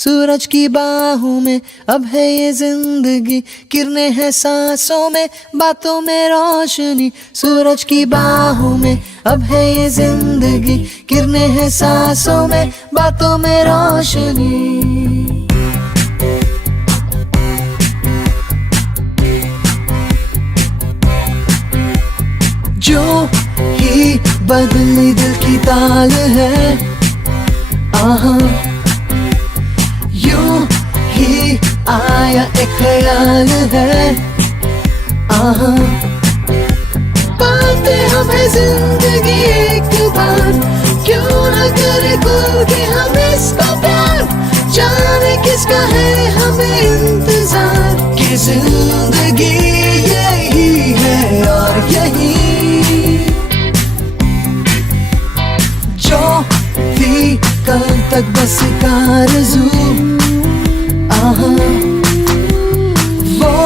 सूरज की बाहों में अब है ये जिंदगी, किरणें हैं सांसों में, बातों में रोशनी। सूरज की बाहों में अब है ये जिंदगी, किरणें हैं सांसों में, बातों में रोशनी। जो ही बदली दिल की ताल है, आहा यूं ही आया एक ख्याल है, आहा पाते हमें जिंदगी एक बार, क्यों न करे खुल के हम इसका प्यार। जाने किसका है हमें इंतजार, कि जिंदगी यही है और यही। जो थी कल तक बस आरज़ू, आहा वो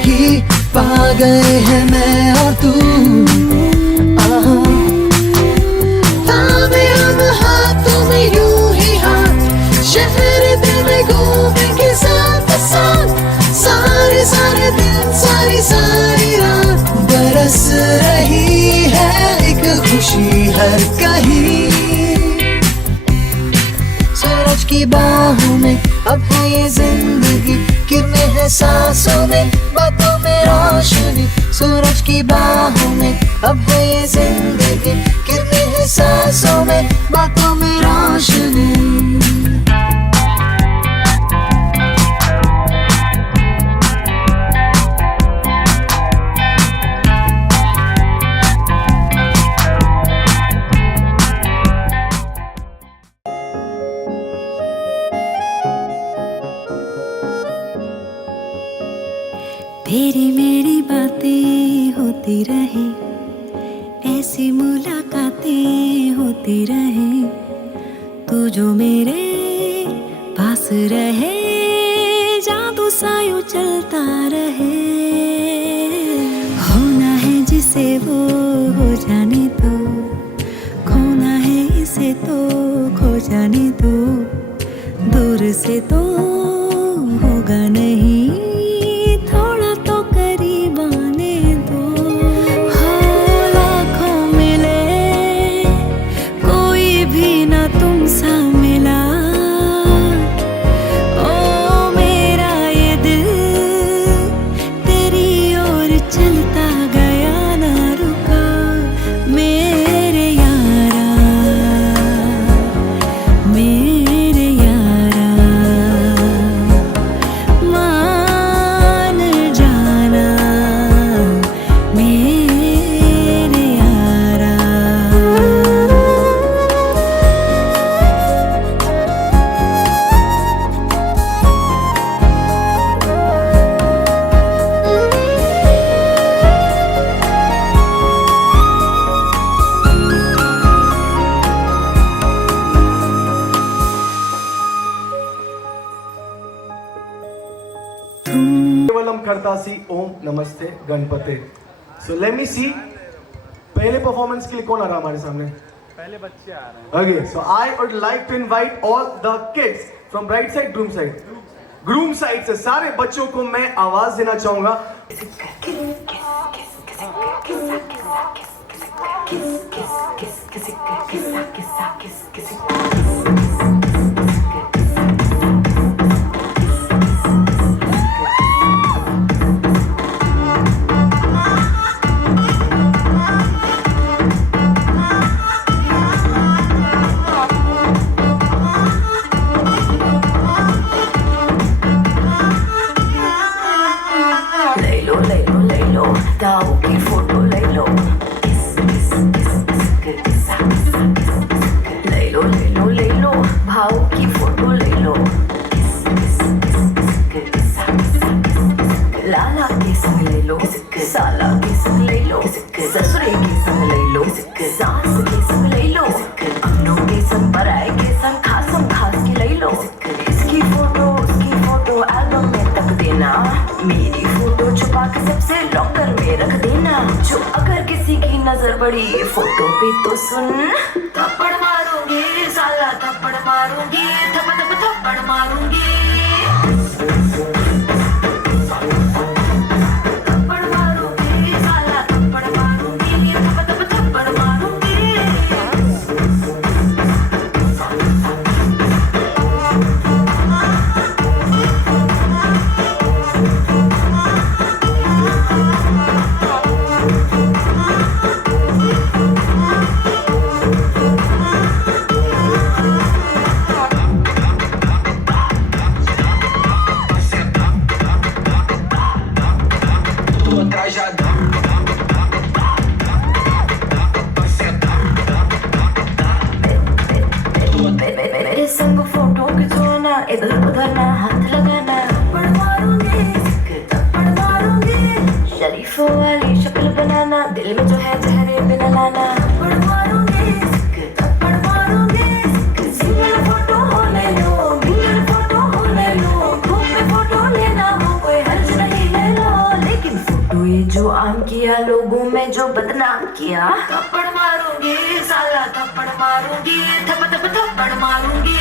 ही पा गए हैं मैं और तू, आहा थामे हम हाथों में यूं ही हाथ, शहर दिल में घूमेंगे साथ साथ। सारे सारे दिन सारी सारी रात, बरस रही है एक खुशी हर कहीं। सूरज की बाहों में अब है ये जिंदगी, किरणें हैं सांसों में, बातों में रोशनी। सूरज की बाहों में अब है ये जिंदगी, किरणें हैं सांसों में, बातों में रोशनी। तेरी मेरी बातें होती रहे, ऐसी मुलाकातें होती रहे, तू जो मेरे पास रहे, जादू सा यूं चलता रहे। होना है जिसे वो हो जाने दो, खोना है इसे तो खो जाने दो, दूर से तो होगा नहीं, करतासी ओम नमस्ते गणपते। सो लेट मी सी, पहले परफॉर्मेंस के लिए कौन आ रहा है हमारे सामने? पहले बच्चे आ रहे हैं। Okay, so I would like to invite all the kids from bride side, groom side. Groom side से सारे बच्चों को मैं आवाज देना चाहूंगा। दाऊ की फोटो ले लो, ले लो भाऊ की फोटो ले लो, लाला के संग ले लो, साला के संग ले लो, ससुरे के संग ले लो, सास के संग ले लो, अपनों के संग पराए के संग खासम खास के ले लो। इसकी फोटो उसकी फोटो एल्बम में तक देना, मेरी फोटो छुपा के सबसे लॉकर में रख देना। जो अगर किसी की नजर पड़ी फोटो पे तो सुन, थप्पड़ मारूंगी साला थप्पड़ मारूंगी, थप्पड़ मारूंगी। संग फोटो खिंचवाना, इधर उधर ना हाथ लगाना, थप्पड़ मारूंगी, थप्पड़ मारूंगी, शरीफों वाली शक्ल बनाना, दिल में जो है जहरे बिना लाना, थप्पड़ मारूंगी, थप्पड़ मारूंगी, सिंगल फोटो होने लो, मिंगल फोटो होने लो, ग्रुप में फोटो लेना हो कोई हर्ज नहीं ले लो, लेकिन फोटो ये जो आम किया, लोगों में जो बदनाम किया, थप्पड़ मारूंगी साला, थप्पड़ मारूंगी, थप थप थप्पड़ मारूंगी,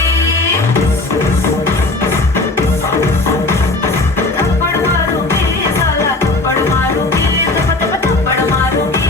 थप्पड़ मारूंगी साला, थप्पड़ मारूंगी, थप थप थप्पड़ मारूंगी।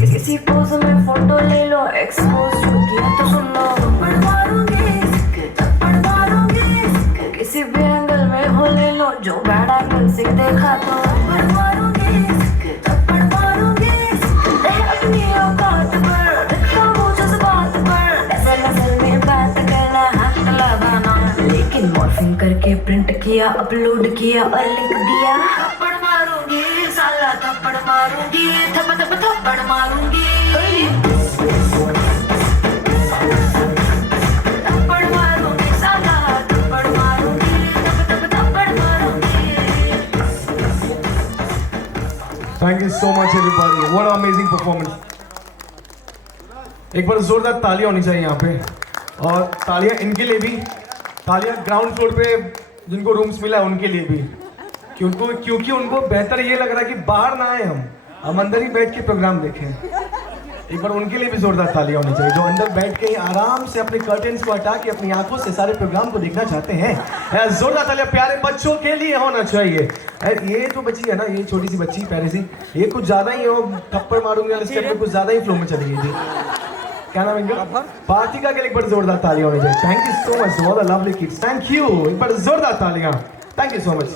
किसी पोज में फोटो ले लो, एक्सपोज जो किया तो सुन लो, थप्पड़ मारूंगी, थप्पड़ मारूंगी, किसी भी एंगल में हो ले लो, जो बैड एंगल से देखा तो थप्पड़ मारूंगी, थप्पड़ मारूंगी, अपनी औकात पर दिखता हूँ जज्बात पर, नजर नजर में बात करना, हाथ लगाना, लेकिन मॉर्फिंग करके प्रिंट किया, अपलोड किया और लिख दिया, थप्पड़ मारूंगी साला, थप्पड़ मारूंगी, थप थप थप्पड़ मारूंगी, थप्पड़ मारूंगी साला, थप्पड़ मारूंगी, थप थप थप्पड़ मारूंगी। Thank you so much everybody, what amazing performance. एक बार जोरदार तालियां होनी चाहिए यहाँ पे, और तालियां इनके लिए भी, तालियां ग्राउंड फ्लोर पे जिनको रूम्स मिला है उनके लिए भी, क्योंकि उनको बेहतर ये लग रहा है कि बाहर ना आए, हम अंदर ही बैठ के प्रोग्राम देखें। एक बार उनके लिए भी जोरदार तालियां होनी चाहिए जो अंदर बैठ के आराम से अपने कर्टेन्स को हटा के अपनी आंखों से सारे प्रोग्राम को देखना चाहते हैं। जोरदार तालियां प्यारे बच्चों के लिए होना चाहिए। ये जो बच्ची है ना, ये छोटी सी बच्ची प्यारी सी, ये कुछ ज्यादा ही हो, थप्पड़ मारूंगी वाले स्टेप में कुछ ज्यादा ही फ्लो में चली गई थी। क्या नाम है इनका? पार्थिका के लिए एक बार जोरदार तालियां होनी चाहिए। Thank you so much all the lovely kids, thank you, एक बार जोरदार तालियां, thank you so much.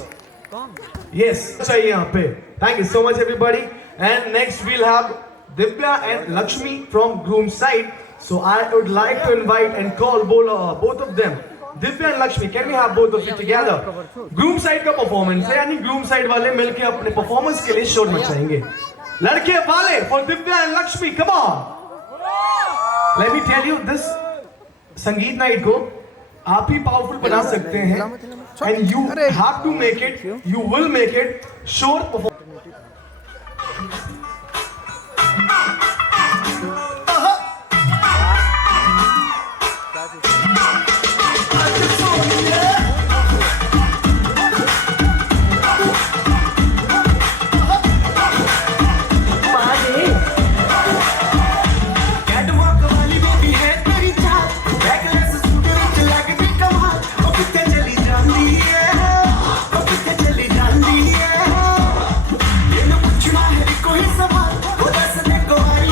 Yes चाहिए यहाँ पे, thank you so much everybody. And next we'll have Divya and Lakshmi from groom side. So I would like to invite and call both of them. Divya and Lakshmi, can we have both of you together? Groom side का performance है, यानी groom side वाले मिलके अपने performance के लिए शोर मचाएंगे। लड़के वाले for Divya and Lakshmi, come on! Let me tell you this, संगीत नाइट को आप ही पावरफुल बना सकते हैं, and you have to make it, you will make it शोर performance। कोई सवाल वो दस ने को आई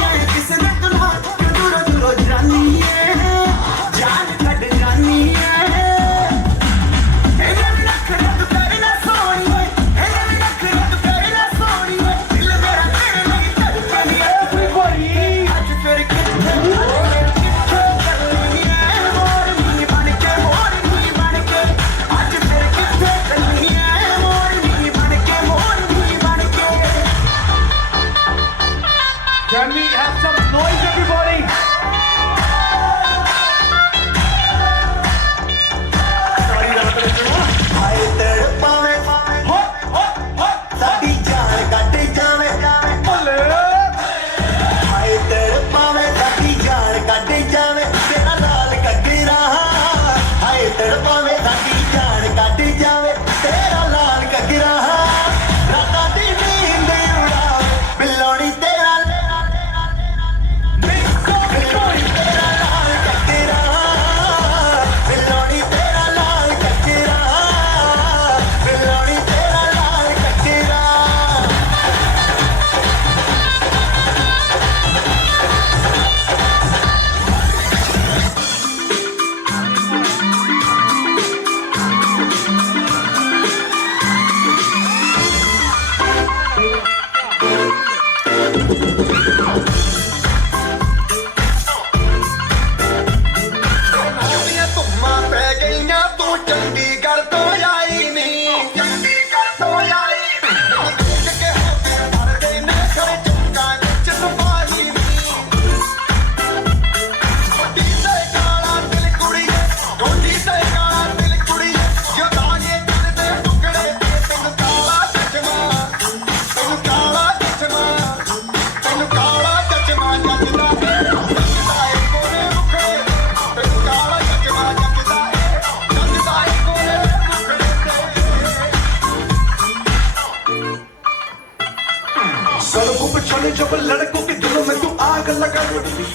सब लड़कों के दिलों में तू आग लगा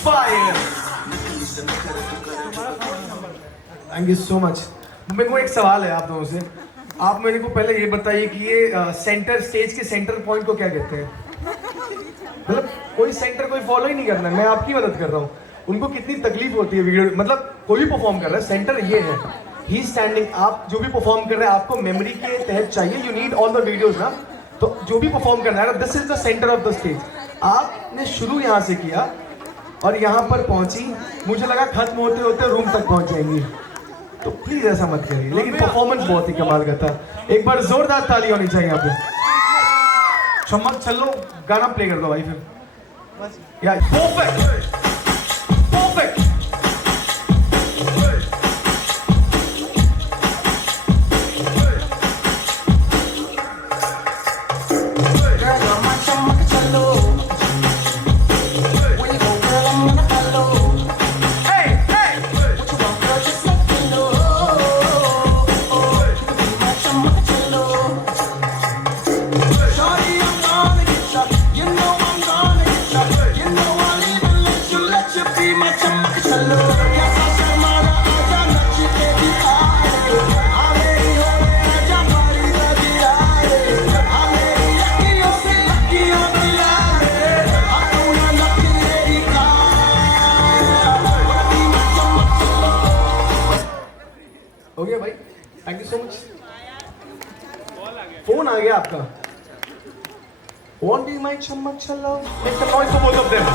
fire. Thank you so much. मेरे को एक सवाल है आप दोनों से। आप मेरे को पहले ये बताइए कि ये सेंटर स्टेज के सेंटर पॉइंट को क्या कहते हैं? मतलब कोई सेंटर कोई फॉलो ही नहीं करना है, मैं आपकी मदद कर रहा हूँ। उनको कितनी तकलीफ होती है वीडियो, मतलब कोई भी परफॉर्म कर रहा है, सेंटर ये है, ही स्टैंडिंग। आप जो भी परफॉर्म कर रहे हैं आपको मेमोरी के तहत चाहिए, you need all the videos ना। तो जो भी परफॉर्म करना है, this is the centre of the stage. आपने शुरू यहाँ से किया और यहाँ पर पहुंची, मुझे लगा खत्म होते होते रूम तक पहुंच जाएंगी, तो प्लीज ऐसा मत करिए। लेकिन परफॉर्मेंस बहुत ही कमाल का था। एक बार जोरदार ताली होनी चाहिए यहाँ पे। चमक चलो, गाना प्ले कर दो भाई फिर। या परफेक्ट परफेक्ट। हो गया भाई, thank you so much. Phone आ गया आपका। Won't be my चम्मक चलो। Make some noise for both of them.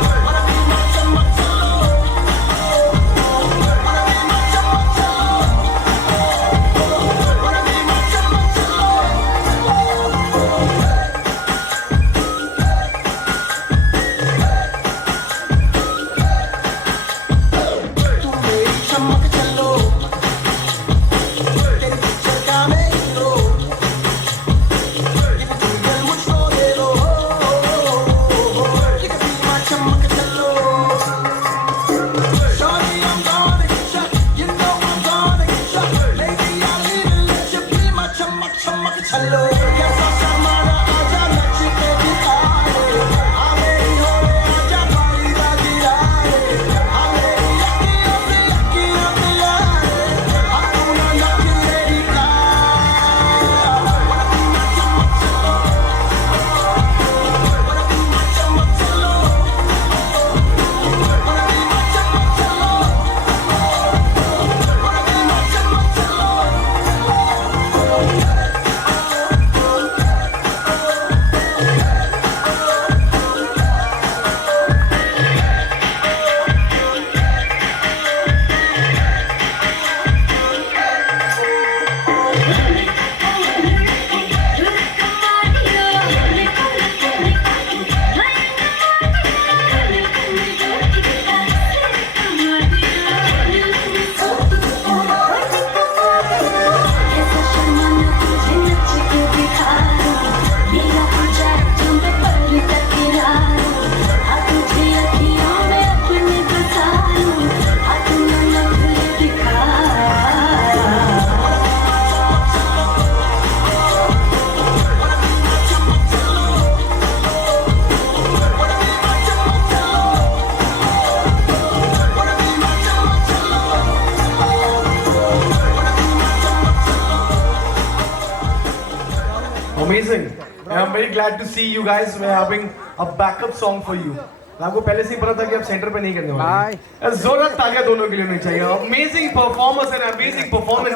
Amazing. And I'm very glad to see you guys. We're having a backup song for you. आपको पहले से ही पता था कि आप सेंटर पे नहीं करने वाले। जोरदार तालियां दोनों के लिए होनी चाहिए। Amazing performance and amazing performance.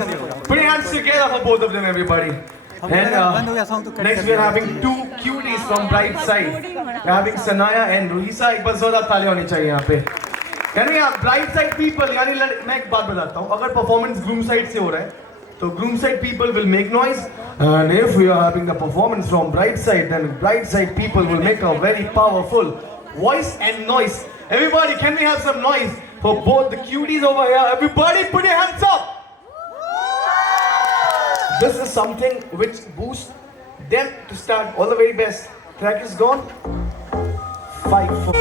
Put your hands together for both of them, everybody. And next we're having two cuties from Bright Side. We're having Sanaya and Ruhisa. एक बार जोरदार तालियां होनी चाहिए यहाँ पे। यानी आप Bright Side people, यानी मैं एक बात बताता हूँ, अगर performance groom side से हो रहा है, तो groom side people will make noise, and if we are having a performance from Bright Side, then Bright Side people will make a very powerful voice and noise. Everybody, can we have some noise for both the cuties over here? Everybody, put your hands up. This is something which boosts them to start all the very best. Track is gone. 5, 4.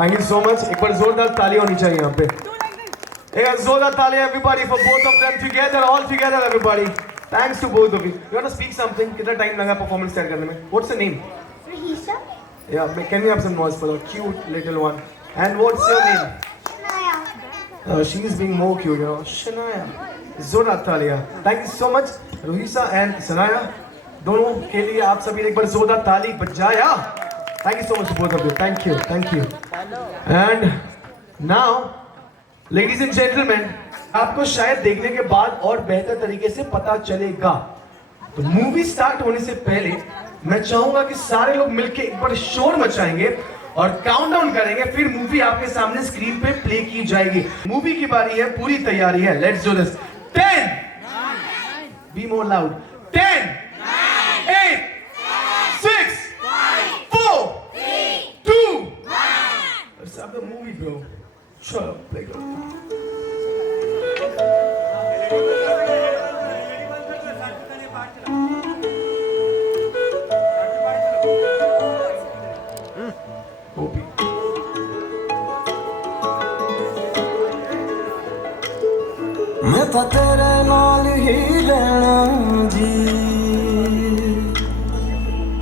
Thank you so much. एक बार जोरदार ताली होनी चाहिए यहाँ पे. एक जोरदार ताली everybody for both of them together, all together everybody. Thanks to both of you. You want to speak something? कितना टाइम लगा परफॉर्मेंस स्टार्ट करने में? What's your name? Rahisha. Yeah, can we have some noise for the cute little one? And what's your name? Shania. She's being more cute, you know. Shania. जोरदार तालियां. Thank you so much, Rohisha and Sanaya. दोनों के लिए आप सभी ने एक बार जोरदार ताली बजाया. Thank you so much to both of you. Thank you, thank you. And now, ladies and gentlemen, आपको शायद देखने के बाद और बेहतर तरीके से पता चलेगा. तो मूवी स्टार्ट होने से पहले मैं चाहूंगा कि सारे लोग मिलके एक बार शोर मचाएंगे और काउंटडाउन करेंगे. फिर मूवी आपके सामने स्क्रीन पे प्ले की जाएगी. मूवी की बारी है, पूरी तैयारी है. Let's do this. 10 Be more loud. 10 8 6 4 3 2 1. Let's have the movie, bro. Shut up, play it. Gopi. मैं तो तेरे नाल ही रहना जी,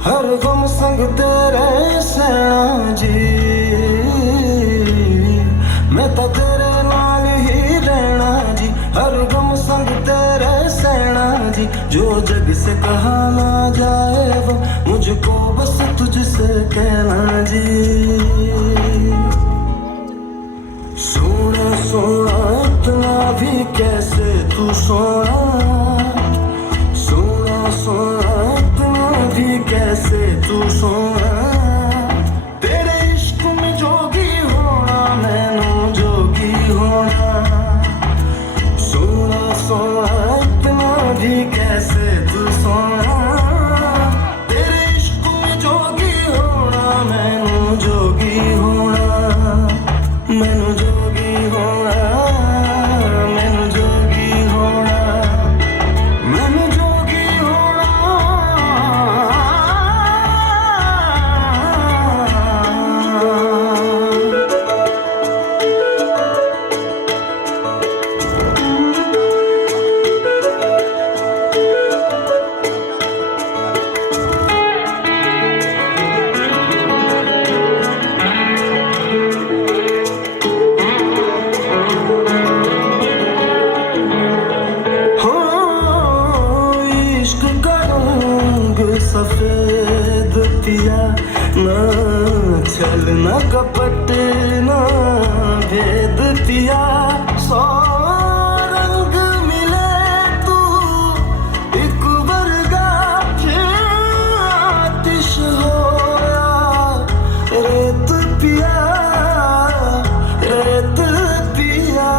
हर गम संग तेरे सहना जी. मैं तो तेरे नाल ही रहना जी, हर गम संग तेरे सहना जी. जो जग से कहा ना जाए वो मुझको बस तुझसे कहना जी. सोना सोना इतना भी कैसे तू सोना, सोना सोना इतना भी कैसे तू सोना. तेरे इश्क में जोगी होना, मैनू जोगी होना. सोना सोना इतना भी कैसे तू सोना. तेरे इश्क में जोगी होना, मैनू जोगी होना. मैनू जोगी होना, मैनू जोगी होना, मैनू जोगी होना. सफेद पिया ना छल ना कपट ना भेद पिया. सौ रंग मिले तू एक वर्गा, आतिश होया रेत पिया, रेत पिया.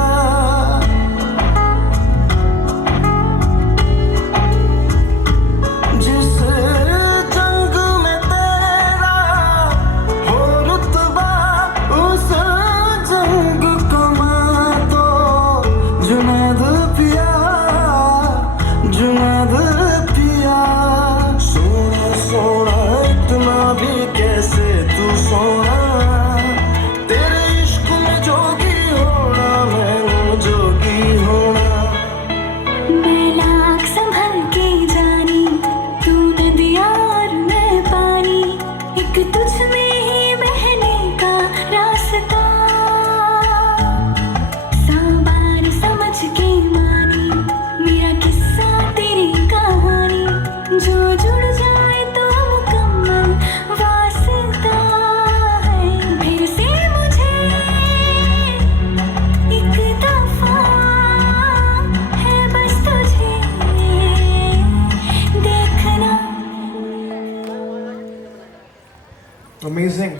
Amazing.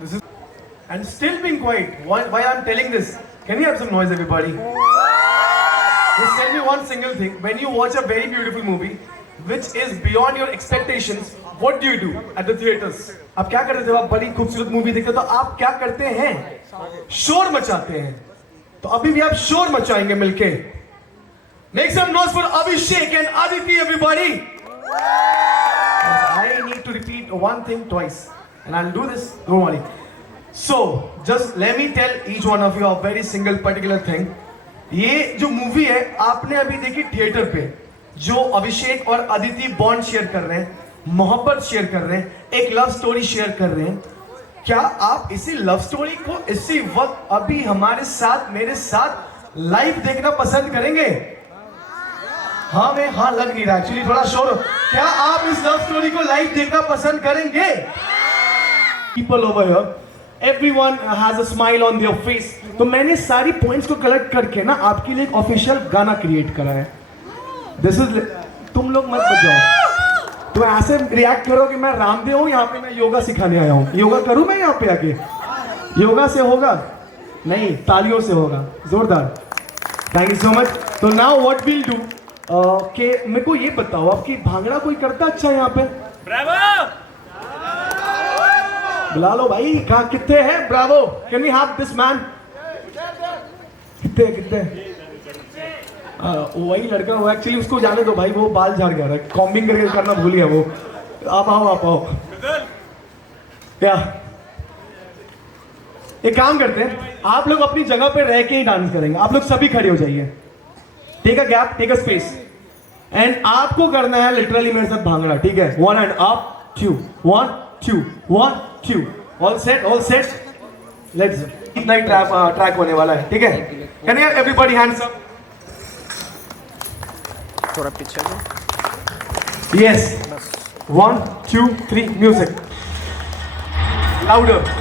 This is and still being quiet. Why I'm telling this? Can we have some noise, everybody? Just tell me one single thing. When you watch a very beautiful movie, which is beyond your expectations, what do you do at the theaters? आप क्या करते थे? आप बड़ी खूबसूरत movie देखते हो तो आप क्या करते हैं? शोर मचाते हैं. तो अभी भी आप शोर मचाएंगे मिलके. Make some noise for Abhishek and Aditi, everybody. I need to repeat one thing twice, and I'll do this. Don't worry. So, just let me tell each one of you a very single particular thing. ये जो movie है आपने अभी देखी theatre पे, जो अभिषेक और Aditi bond share कर रहे हैं, मोहब्बत शेयर कर रहे हैं, एक लव स्टोरी शेयर कर रहे हैं. क्या आप इसी लव स्टोरी को इसी वक्त अभी हमारे साथ, मेरे साथ लाइव देखना पसंद करेंगे? हाँ में हाँ लग नहीं रहा, एक्चुअली थोड़ा शोर. क्या आप इस लव स्टोरी को लाइव देखना पसंद करेंगे? People over here, everyone has a smile on their face. तो मैंने सारी पॉइंट्स को कलेक्ट करके ना आपके लिए एक ऑफिशियल गाना क्रिएट करा है. दिस इज, तुम लोग मत बजाओ, तुम ऐसे रिएक्ट करो कि मैं रामदेव हूँ, यहाँ पे मैं योगा सिखाने आया हूँ. योगा करूँ मैं यहाँ पे आके? योगा से होगा नहीं, तालियों से होगा. जोरदार. Thank you so much. तो नाउ व्हाट विल डू के मेरे को ये बताओ, आपकी भांगड़ा कोई करता अच्छा यहाँ पे? बुला लो भाई. कहाँ कितने हैं? Bravo. Can we have this man? कितने कितने? वही लड़का, वो एक्चुअली उसको जाने दो भाई, वो बाल झाड़ गया है, कॉम्बिंग करके करना भूल गया वो. आप आओ. क्या एक काम करते हैं, आप लोग अपनी जगह पे रह के ही डांस करेंगे. आप लोग सभी खड़े हो जाइए. Take a gap, take a space, and आपको करना है लिटरली मेरे साथ भांगड़ा. ठीक है? 1 and up, 2, 1 2 1 2. All set. Let's. इतना ही ट्रैक होने वाला है. ठीक है? Can you everybody hands up? थोड़ा पीछे को. यस. 1 2 3 म्यूजिक. लाउडर.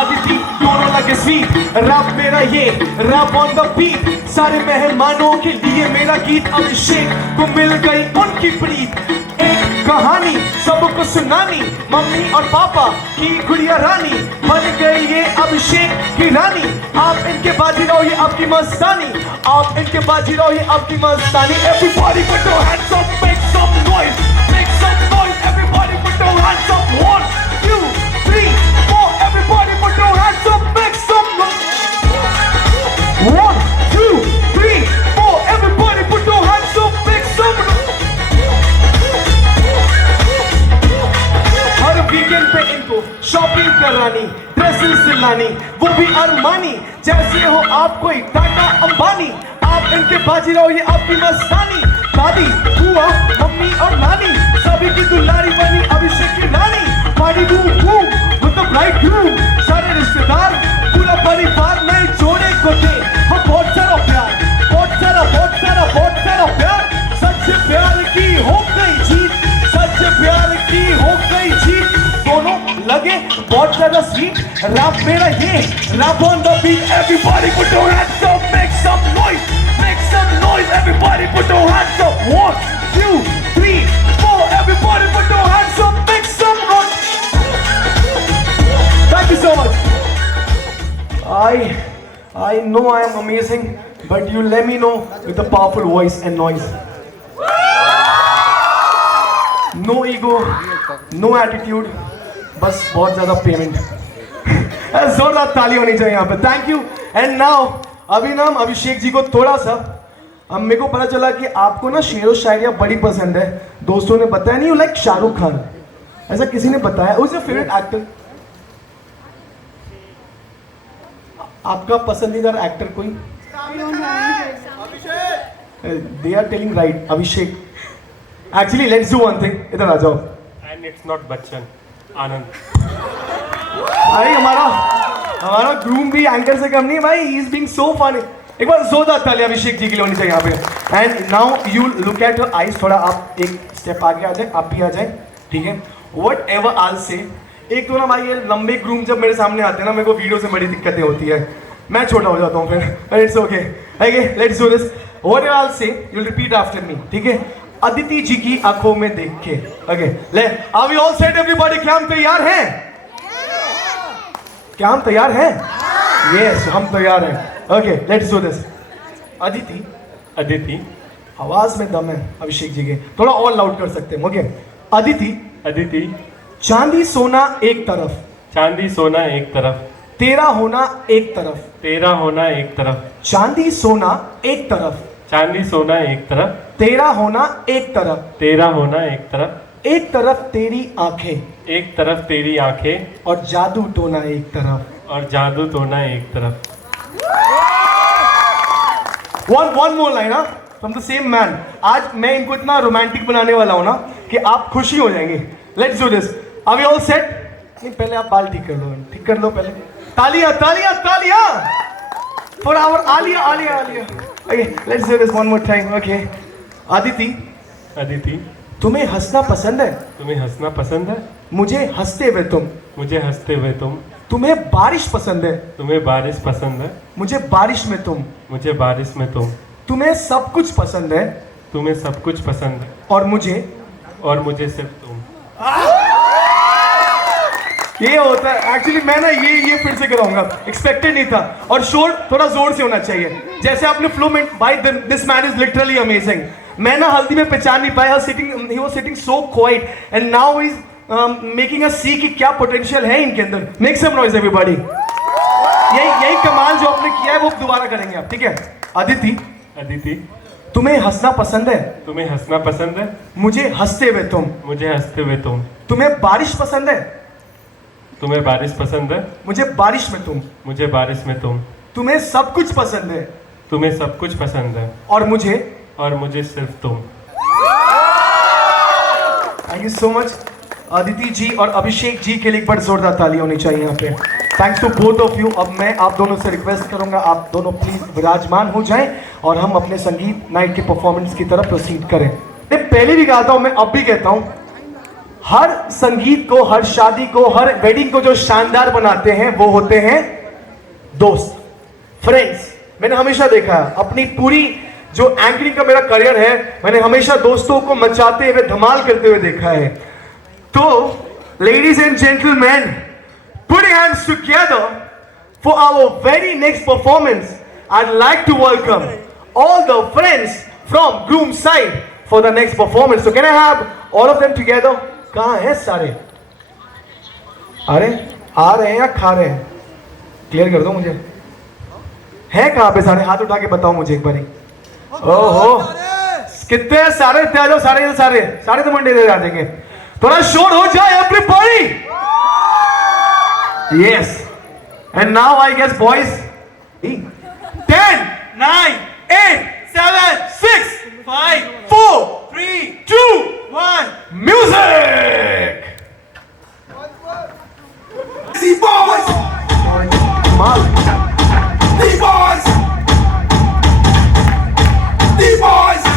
अदिति दोनों लगे स्वीट. रैप मेरा ये, रैप ऑन द बीट. सारे मेहमानों के लिए मेरा गीत. अभिषेक को मिल गई उनकी प्रीत. एक कहानी सबको सुनानी, मम्मी और पापा की गुड़िया रानी. बन गई ये अभिषेक की रानी. आप इनके बाजीराव, ये आपकी मस्तानी. आप इनके बाजीराव, ये आपकी मस्तानी. Everybody put your hands up, make some noise, make some noise. Everybody put your hands up. 1 2 3 4. Everybody put your hands up, make some noise. 1 2 3 4. Everybody put your hands up, make some noise. Her weekend पे इनको shopping करानी, dresses सिलानी, वो भी Armani. जैसे हो आप कोई टाटा अंबानी. आप इनके बाजीराव, ये आपकी मस्तानी. दादी, बुआ, मम्मी और नानी सभी की दुलारी बनी अभिषेक की रानी. Party boom boom with the bride groom. सारे रिश्तेदार, पूरा परिवार नए जोड़े को दे हम बहुत सारा प्यार. बहुत सारा प्यार. सच्चे प्यार की हो गई जीत. सच्चे प्यार की हो गई जीत. दोनों लगे बहुत ज्यादा स्वीट. रैप मेरा ये, rap on the beat. Everybody put your hands up, make some noise, make some noise. Everybody put your hands up. 1 2 3 4. Everybody put your hands up, make some noise. Thank you so much. I know I am amazing, but you let me know with a powerful voice and noise. No ego, no attitude, बस बहुत ज्यादा payment. जोरदार ताली होनी चाहिए यहाँ पे. Thank you. And now अभी ना हम अभिषेक जी को थोड़ा सा, अब मेरे को पता चला कि आपको ना शेरो शायरियाँ बड़ी पसंद है. दोस्तों ने बताया, नहीं यू लाइक शाहरुख खान, ऐसा किसी ने बताया. Who is your favorite actor? आपका पसंदीदा एक्टर कोई? They are telling right, Abhishek. Actually, let's do one thing. इधर आ जाओ. And it's not Bachchan, Anand. भाई हमारा ग्रूम भी एंकर से कम नहीं भाई. He is being so funny. एक बार जोरदार ताली अभिषेक जी के लिए होनी चाहिए यहाँ पे. And now you look at your eyes. थोड़ा आप एक स्टेप आगे आ जाए, आप भी आ जाए. ठीक है? वट एवर आल से. एक तो ना भाई ये लंबे ग्रूम जब मेरे सामने आते हैं ना, मेरे को वीडियो से बड़ी दिक्कतें होती है. मैं छोटा हो जाता हूँ फिर. It's okay. Let's do this. What I'll say, you will repeat after me. ठीक है? अदिति जी की आंखों में देख के. ओके, ले. Are we all set everybody? क्या हम तैयार हैं? क्या हम तैयार हैं? यस, हम तैयार हैं. Okay, let's do this. Aditi, आवाज में दम है अभिषेक जी के. थोड़ा और लाउड कर सकते हैं. ओके. अदिति, चांदी सोना एक तरफ, चांदी सोना एक तरफ, तेरा होना एक तरफ. तेरा होना एक तरफ, चांदी सोना एक तरफ, चांदी सोना एक तरफ, तेरा होना एक तरफ. तेरा होना एक तरफ. एक तरफ तेरी आंखें एक तरफ तेरी आंखें और जादू टोना एक तरफ। और जादू टोना एक तरफ। One more line from the same man. आज मैं इनको इतना रोमांटिक बनाने वाला हूं ना कि आप खुशी हो जाएंगे। Let's do this. Are we all set? नहीं, पहले आप बाल ठीक कर लो पहले। तालियां तालियां तालियां for our Alia Alia Alia. Okay, let's do this one more time. Okay, Aditi, Aditi, तुम्हें हंसना पसंद है? तुम्हें हंसना पसंद है? मुझे हंसते हुए तुम। मुझे हंसते हुए तुम। तुम्हें बारिश पसंद है? तुम्हें बारिश पसंद है? मुझे बारिश में तुम। मुझे बारिश में तुम। तुम्हें सब कुछ पसंद है? तुम्हें सब कुछ पसंद है और मुझे सिर्फ तुम। ये होता है एक्चुअली। मैं ना ये फिर से कराऊंगा, एक्सपेक्टेड नहीं था। और शोर थोड़ा जोर से होना चाहिए, जैसे आपने फ्लो में। भाई this man is literally amazing. मैं ना हल्दी में पहचान नहीं पाया। He was sitting so quiet and now is making us see कि क्या पोटेंशियल है इनके अंदर। Make some noise everybody. यही कमाल जो आपने किया है वो दोबारा करेंगे आप, ठीक है? अदिति, अदिति, तुम्हें हंसना पसंद है? तुम्हें हंसना पसंद है? मुझे हंसते हुए तुम। मुझे हंसते हुए तुम। तुम्हें बारिश पसंद है? तुम्हें बारिश पसंद है? मुझे बारिश में तुम। मुझे बारिश में तुम। तुम्हें सब कुछ पसंद है? तुम्हें सब कुछ पसंद है और मुझे सिर्फ तुम। Thank you so much Aditi ji और अभिषेक जी के लिए एक बार जोरदार ताली होनी चाहिए यहाँ पे। Thanks to both of you. अब मैं आप दोनों से रिक्वेस्ट करूंगा, आप दोनों प्लीज विराजमान हो जाएं और हम अपने संगीत नाइट की परफॉर्मेंस की तरफ प्रोसीड करें। मैं पहले भी कहा था, मैं अब भी कहता हूं, हर संगीत को, हर शादी को, हर वेडिंग को जो शानदार बनाते हैं वो होते हैं दोस्त, फ्रेंड्स। मैंने हमेशा देखा है, अपनी पूरी जो एंकरिंग का मेरा करियर है, मैंने हमेशा दोस्तों को मचाते हुए, धमाल करते हुए देखा है। तो ladies and gentleman, put your hands together for our very next performance. I'd like to welcome all the friends from groom side for the next performance. So can I have all of them together? कहाँ हैं सारे? अरे आ रहे हैं या खा रहे हैं? क्लियर कर दो मुझे। हैं कहाँ पे सारे? हाथ उठा के बताओ मुझे एक बारी। ओहो, कितने हैं सारे? इतने आ जाओ सारे सारे सारे तो मंडे दे आ जाएंगे। थोड़ा शोर हो जाए everybody. Yes. And now I guess boys, 10, 9, 8, 7, 6, 5, 4, 3, 2, 1, music! D-Boys! Mal. D-Boys! D-Boys!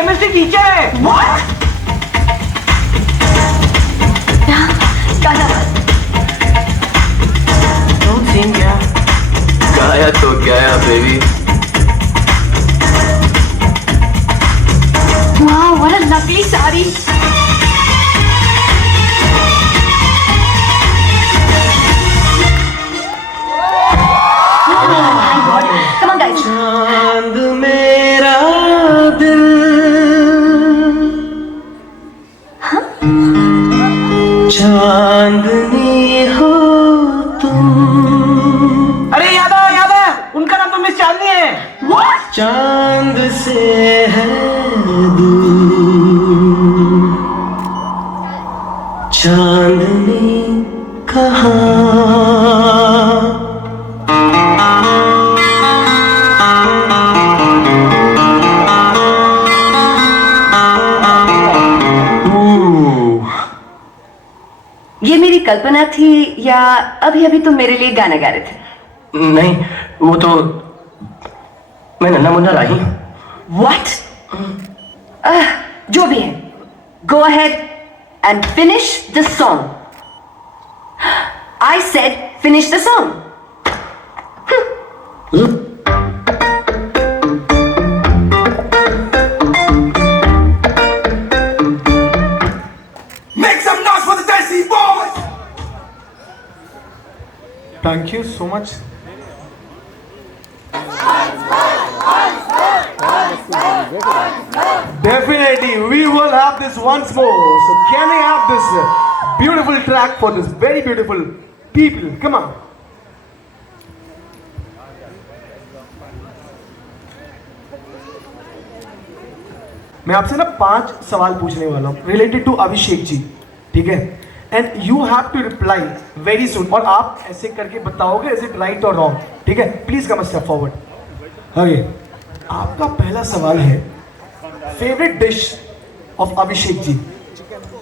Chemistry teacher है। What? Don't sing, yeah. गाया तो गया baby. Wow, what a lovely sari. Come on, guys. चांद मेरा दिल, चांदनी हो तुम। अरे याद है, उनका नाम तो मिस चांदनी है। What? चांद से है दूर, चांदनी कहाँ? ये मेरी कल्पना थी या अभी अभी तुम मेरे लिए गाना गा रहे थे? नहीं, वो तो मैं नन्हा मुन्ना राही। What? जो भी है, go ahead and finish the song. I said finish the song. Make some noise for the Desi Boys! Thank you so much. Definitely, we will have this once more. So can I have this beautiful track for this very beautiful people? Come on. मैं आपसे ना 5 सवाल पूछने वाला हूँ related to Abhishek ji, ठीक है? And you have to reply very soon, और आप ऐसे करके बताओगे इज इट राइट और रॉन्ग, ठीक है? Please come step forward. Okay, आपका पहला सवाल है, favourite dish of Abhishek ji?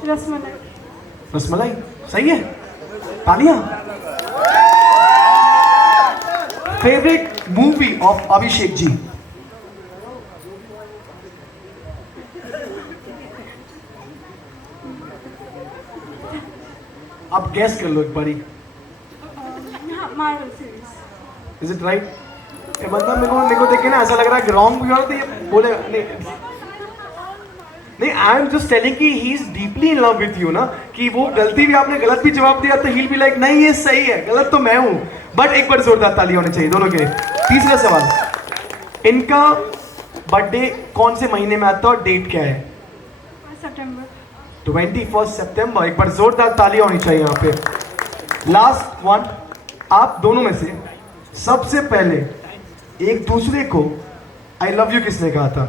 Rasmalai. Rasmalai, सही है, तालियां। Favourite movie of Abhishek ji? आप गैस कर लो एक बारी। Marvel series. Is it right? मतलब मेरे को देख के ना ऐसा लग रहा है कि रॉन्ग भी हो रहा था, ये बोले नहीं आई एम जस्ट टेलिंग कि he is deeply in love with you ना, कि वो गलती भी आपने गलत भी जवाब दिया तो ही बी लाइक नहीं ये सही है, गलत तो मैं हूं। बट एक बार जोरदार ताली होनी चाहिए दोनों के लिए। तीसरा सवाल, इनका बर्थडे कौन से महीने में आता है और डेट क्या है? सितंबर। 21 सितंबर। एक बार जोरदार ताली होनी चाहिए यहाँ पे। लास्ट वन, आप दोनों में से सबसे पहले एक दूसरे को आई लव यू किसने कहा था?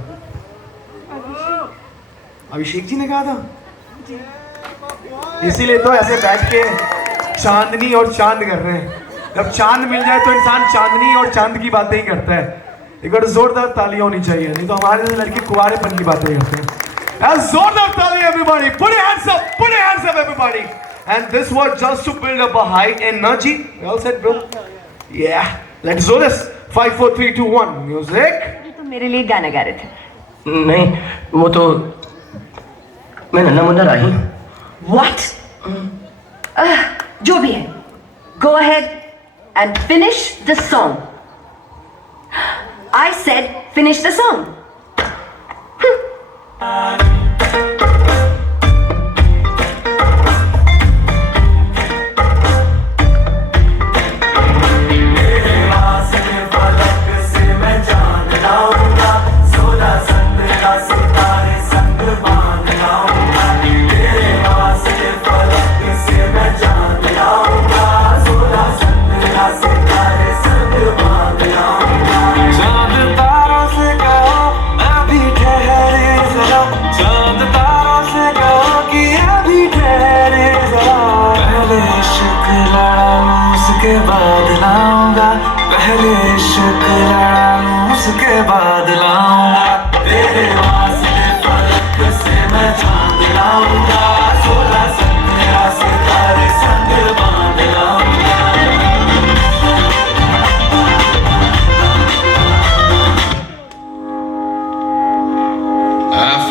अभिषेक जी ने कहा था। इसीलिए तो ऐसे बैठ के चांदनी और चांद कर रहे हैं। जब चांद मिल जाए तो इंसान चांदनी और चांद की बातें ही करता है। एक बार जोरदार ताली होनी चाहिए, नहीं तो हमारे लड़के कुंवारेपन की बातें करते हैं। जोरदार ताली everybody, put your hands up, put your hands up everybody. And this was just to build up a high energy. Well said bro. Yeah, let's do this. 5 4 3 2 1 music. तुम मेरे लिए गाना गा रहे थे। नहीं, वो तो मैं नन्हा मुन्ना राही। What? जो भी है, go ahead and finish the song. I said finish the song. चांद तारों से कहो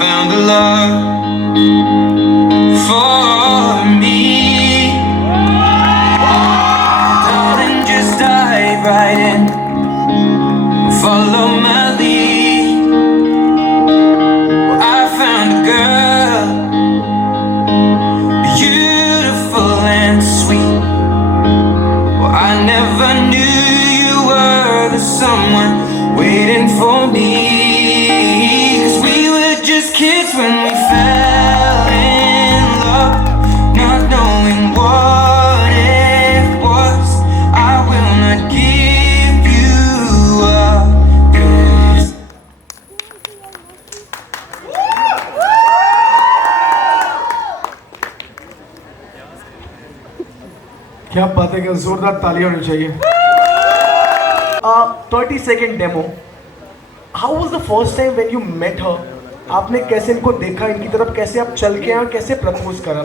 found a love for me. Darling, just dive right in, follow my lead. Well, I found a girl, beautiful and sweet. Well, I never knew you were the someone waiting for me. 'Cause we were just kids when we fell in love, not knowing what it was. I will not give you up, 'cause क्या बात है, क्या जोरदार तालियां होनी चाहिए। 30 second demo. How was the first time when you met her? आपने कैसे इनको देखा, इनकी तरफ कैसे आप चल के आए, कैसे प्रपोज करा?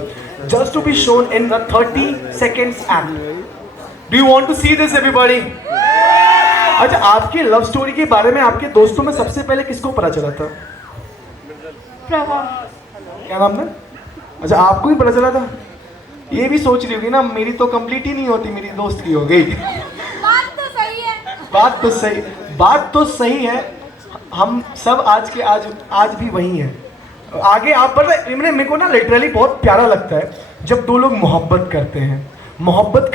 Just to be shown in 30 seconds act. Do you want to see this everybody? अच्छा, आपकी लव स्टोरी के बारे में आपके दोस्तों में सबसे पहले किसको पता चला था? प्रभा। क्या नाम है? अच्छा, आपको ही पता चला था? ये भी सोच रही होगी ना, मेरी तो कंप्लीट ही नहीं होती, मेरी दोस्त की हो गई। बात तो सही है। बात तो सही है। हम सब आज भी वही हैं। आगे आप मेरे को ना लिटरली बहुत प्यारा लगता है जब दो लोग मोहब्बत करते हैं। मोहब्बत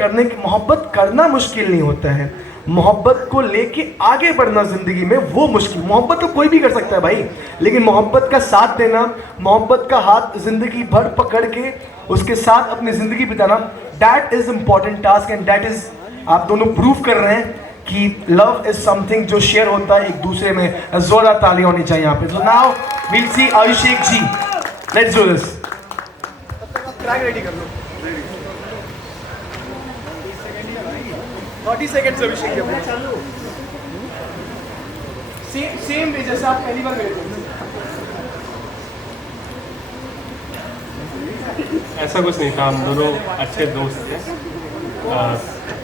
करना मुश्किल नहीं होता है, मोहब्बत को लेके आगे बढ़ना जिंदगी में वो मुश्किल। मोहब्बत तो कोई भी कर सकता है भाई, लेकिन मोहब्बत का साथ देना, मोहब्बत का हाथ जिंदगी भर पकड़ के उसके साथ अपनी जिंदगी बिताना, that is important task and that is, आप दोनों प्रूव कर रहे हैं कि लव इज समथिंग जो शेयर होता है एक दूसरे में। जोरदार तालियां होनी चाहिए यहाँ पे। So now we'll see Abhishek ji, let's do this. Track ready कर लो। 30 सेकंड्स अभिषेक जी अपने चालू। सेम वे जैसे आप पहली बार गए थे। ऐसा कुछ नहीं था, हम दोनों अच्छे दोस्त थे।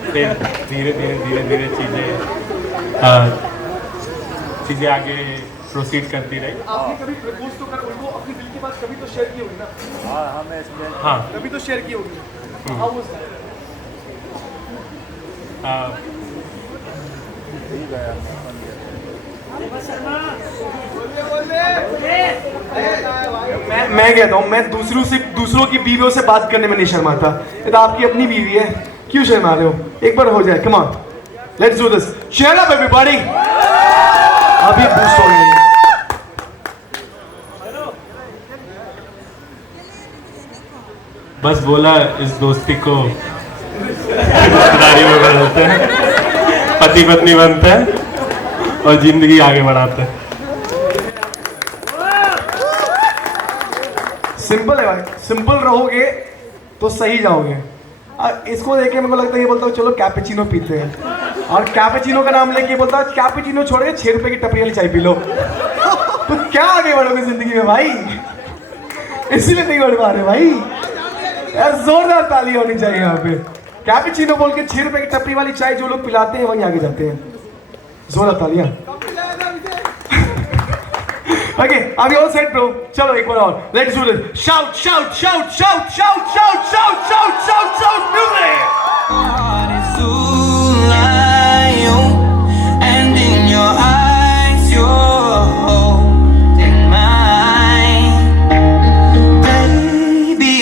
फिर धीरे धीरे चीज़ें आगे प्रोसीड करती रही। आपने कभी प्रपोज तो कर उनको अपने दिल की बात कभी तो शेयर की होगी ना? हाँ, कभी तो शेयर की होगी। How was that? मैं कहता हूँ, मैं दूसरों की बीवियों से बात करने में नहीं शर्माता। ये तो आपकी अपनी बीवी है, क्यों शर्मा रहे हो? एक बार हो जाए, come on, let's do this. Cheer up everybody. अभी बूस्ट हो गई। बस बोला इस दोस्ती को रिश्तेदारी में बदलते हैं, पति पत्नी बनते हैं और जिंदगी आगे बढ़ाते हैं। सिंपल है भाई, सिंपल रहोगे तो सही जाओगे। इसको देख के मेरे को लगता है ये बोलता हूँ चलो कैपेचिनो पीते हैं, और कैपेचिनो का नाम लेके बोलता है कैपेचिनो छोड़ के 6 रुपए की टपरी वाली चाय पी लो। तो क्या आगे बढ़ोगे जिंदगी में भाई? इसीलिए नहीं बढ़ पा रहे भाई। यार जोरदार ताली होनी चाहिए यहाँ पे। कैपेचिनो बोल के 6 रुपए की टपरी वाली चाय जो लोग पिलाते हैं वहीं आगे जाते हैं। जोरदार तालियां। Okay, are we all set, bro? चलो एक बार और, let's do this. Shout, shout, shout, shout, shout, shout, shout, shout, shout, shout, music. heart is all I own, and in your eyes you're holding mine, baby.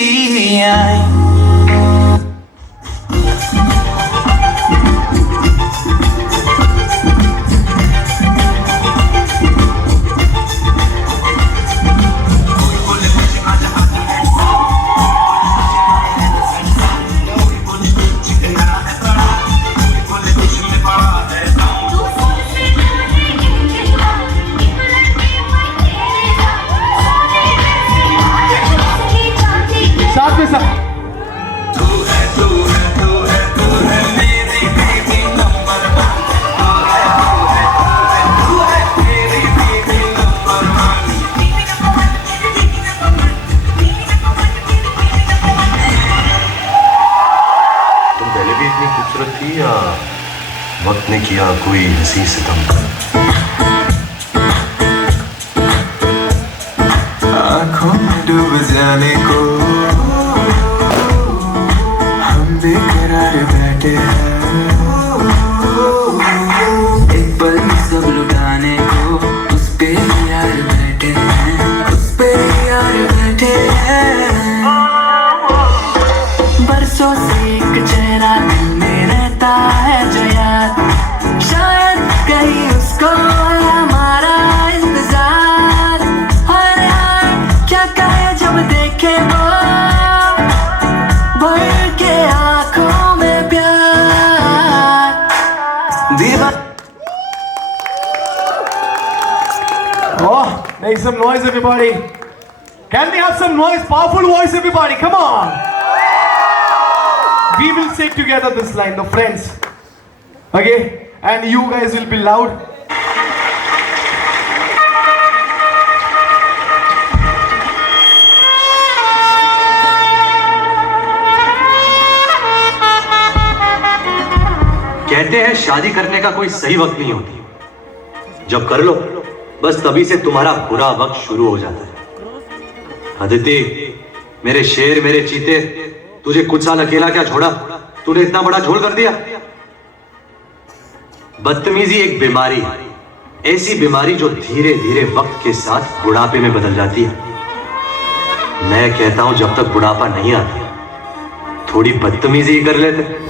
साथ में साथ। तुम पहले भी इतनी खूबसूरत थी या वक्त ने किया कोई हंसी सितम? आंखों में डूब जाने को हम बेकरार बैठे हैं, एक पल सब लुटाने को उस पे यार बैठे हैं, उस पे यार बैठे हैं। बरसों से एक चेहरा दिल में रहता है जो यार, शायद कहीं उसको है हमारा इंतजार। हर यार क्या कहे जब देखे वो भर के आंखों में प्यार दीवार। Oh, make some noise, everybody. Can we have some noise? Powerful voice, everybody. Come on. We will say together this line, the friends. Okay? And you guys will be loud. कहते हैं शादी करने का कोई सही वक्त नहीं होती, जब कर लो बस तभी से तुम्हारा बुरा वक्त शुरू हो जाता है। अदिति, मेरे शेर, मेरे चीते, तुझे कुछ साल अकेला क्या छोड़ा, तूने इतना बड़ा झोल कर दिया। बदतमीजी एक बीमारी है, ऐसी बीमारी जो धीरे धीरे वक्त के साथ बुढ़ापे में बदल जाती है। मैं कहता हूं जब तक बुढ़ापा नहीं आता थोड़ी बदतमीजी ही कर लेते।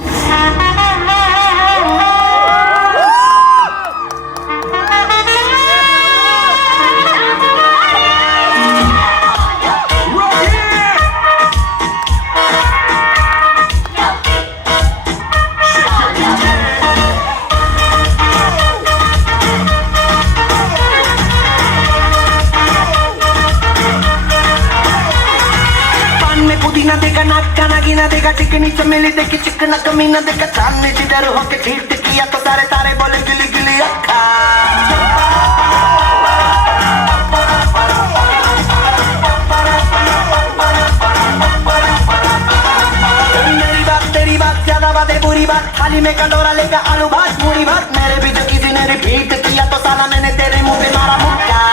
पुदीना देखा नाका नागिना देखा चिकनी चमेली देखी चिकना कमीना देखा सामने जिधर होके ठीक किया तो सारे सारे बोले गिली गिली अक्खा। मेरी बात तेरी बात ज्यादा बातें बुरी बात, थाली में कटोरा लेकर आलू भात पूरी भात, मेरे भी जो किसी ने रिपीट किया तो साला मैंने तेरे मुंह पे मारा मुक्का।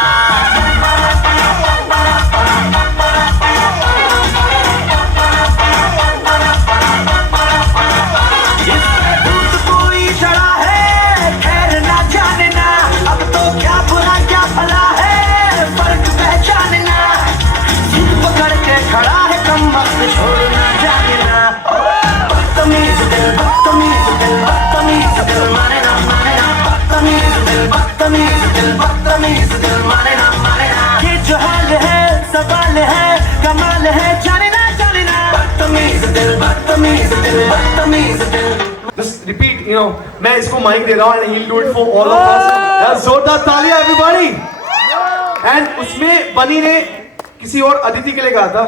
ये जो हाल है सवाल है कमाल है, जाने ना जाने ना। बदतमीज दिल, बदतमीज दिल, बदतमीज दिल। Just repeat, मैं इसको माइक दे रहा हूँ and he'll do it for all of us. यार जोरदार तालियां everybody. And उसमें बनी ने किसी और अदिति के लिए कहा था,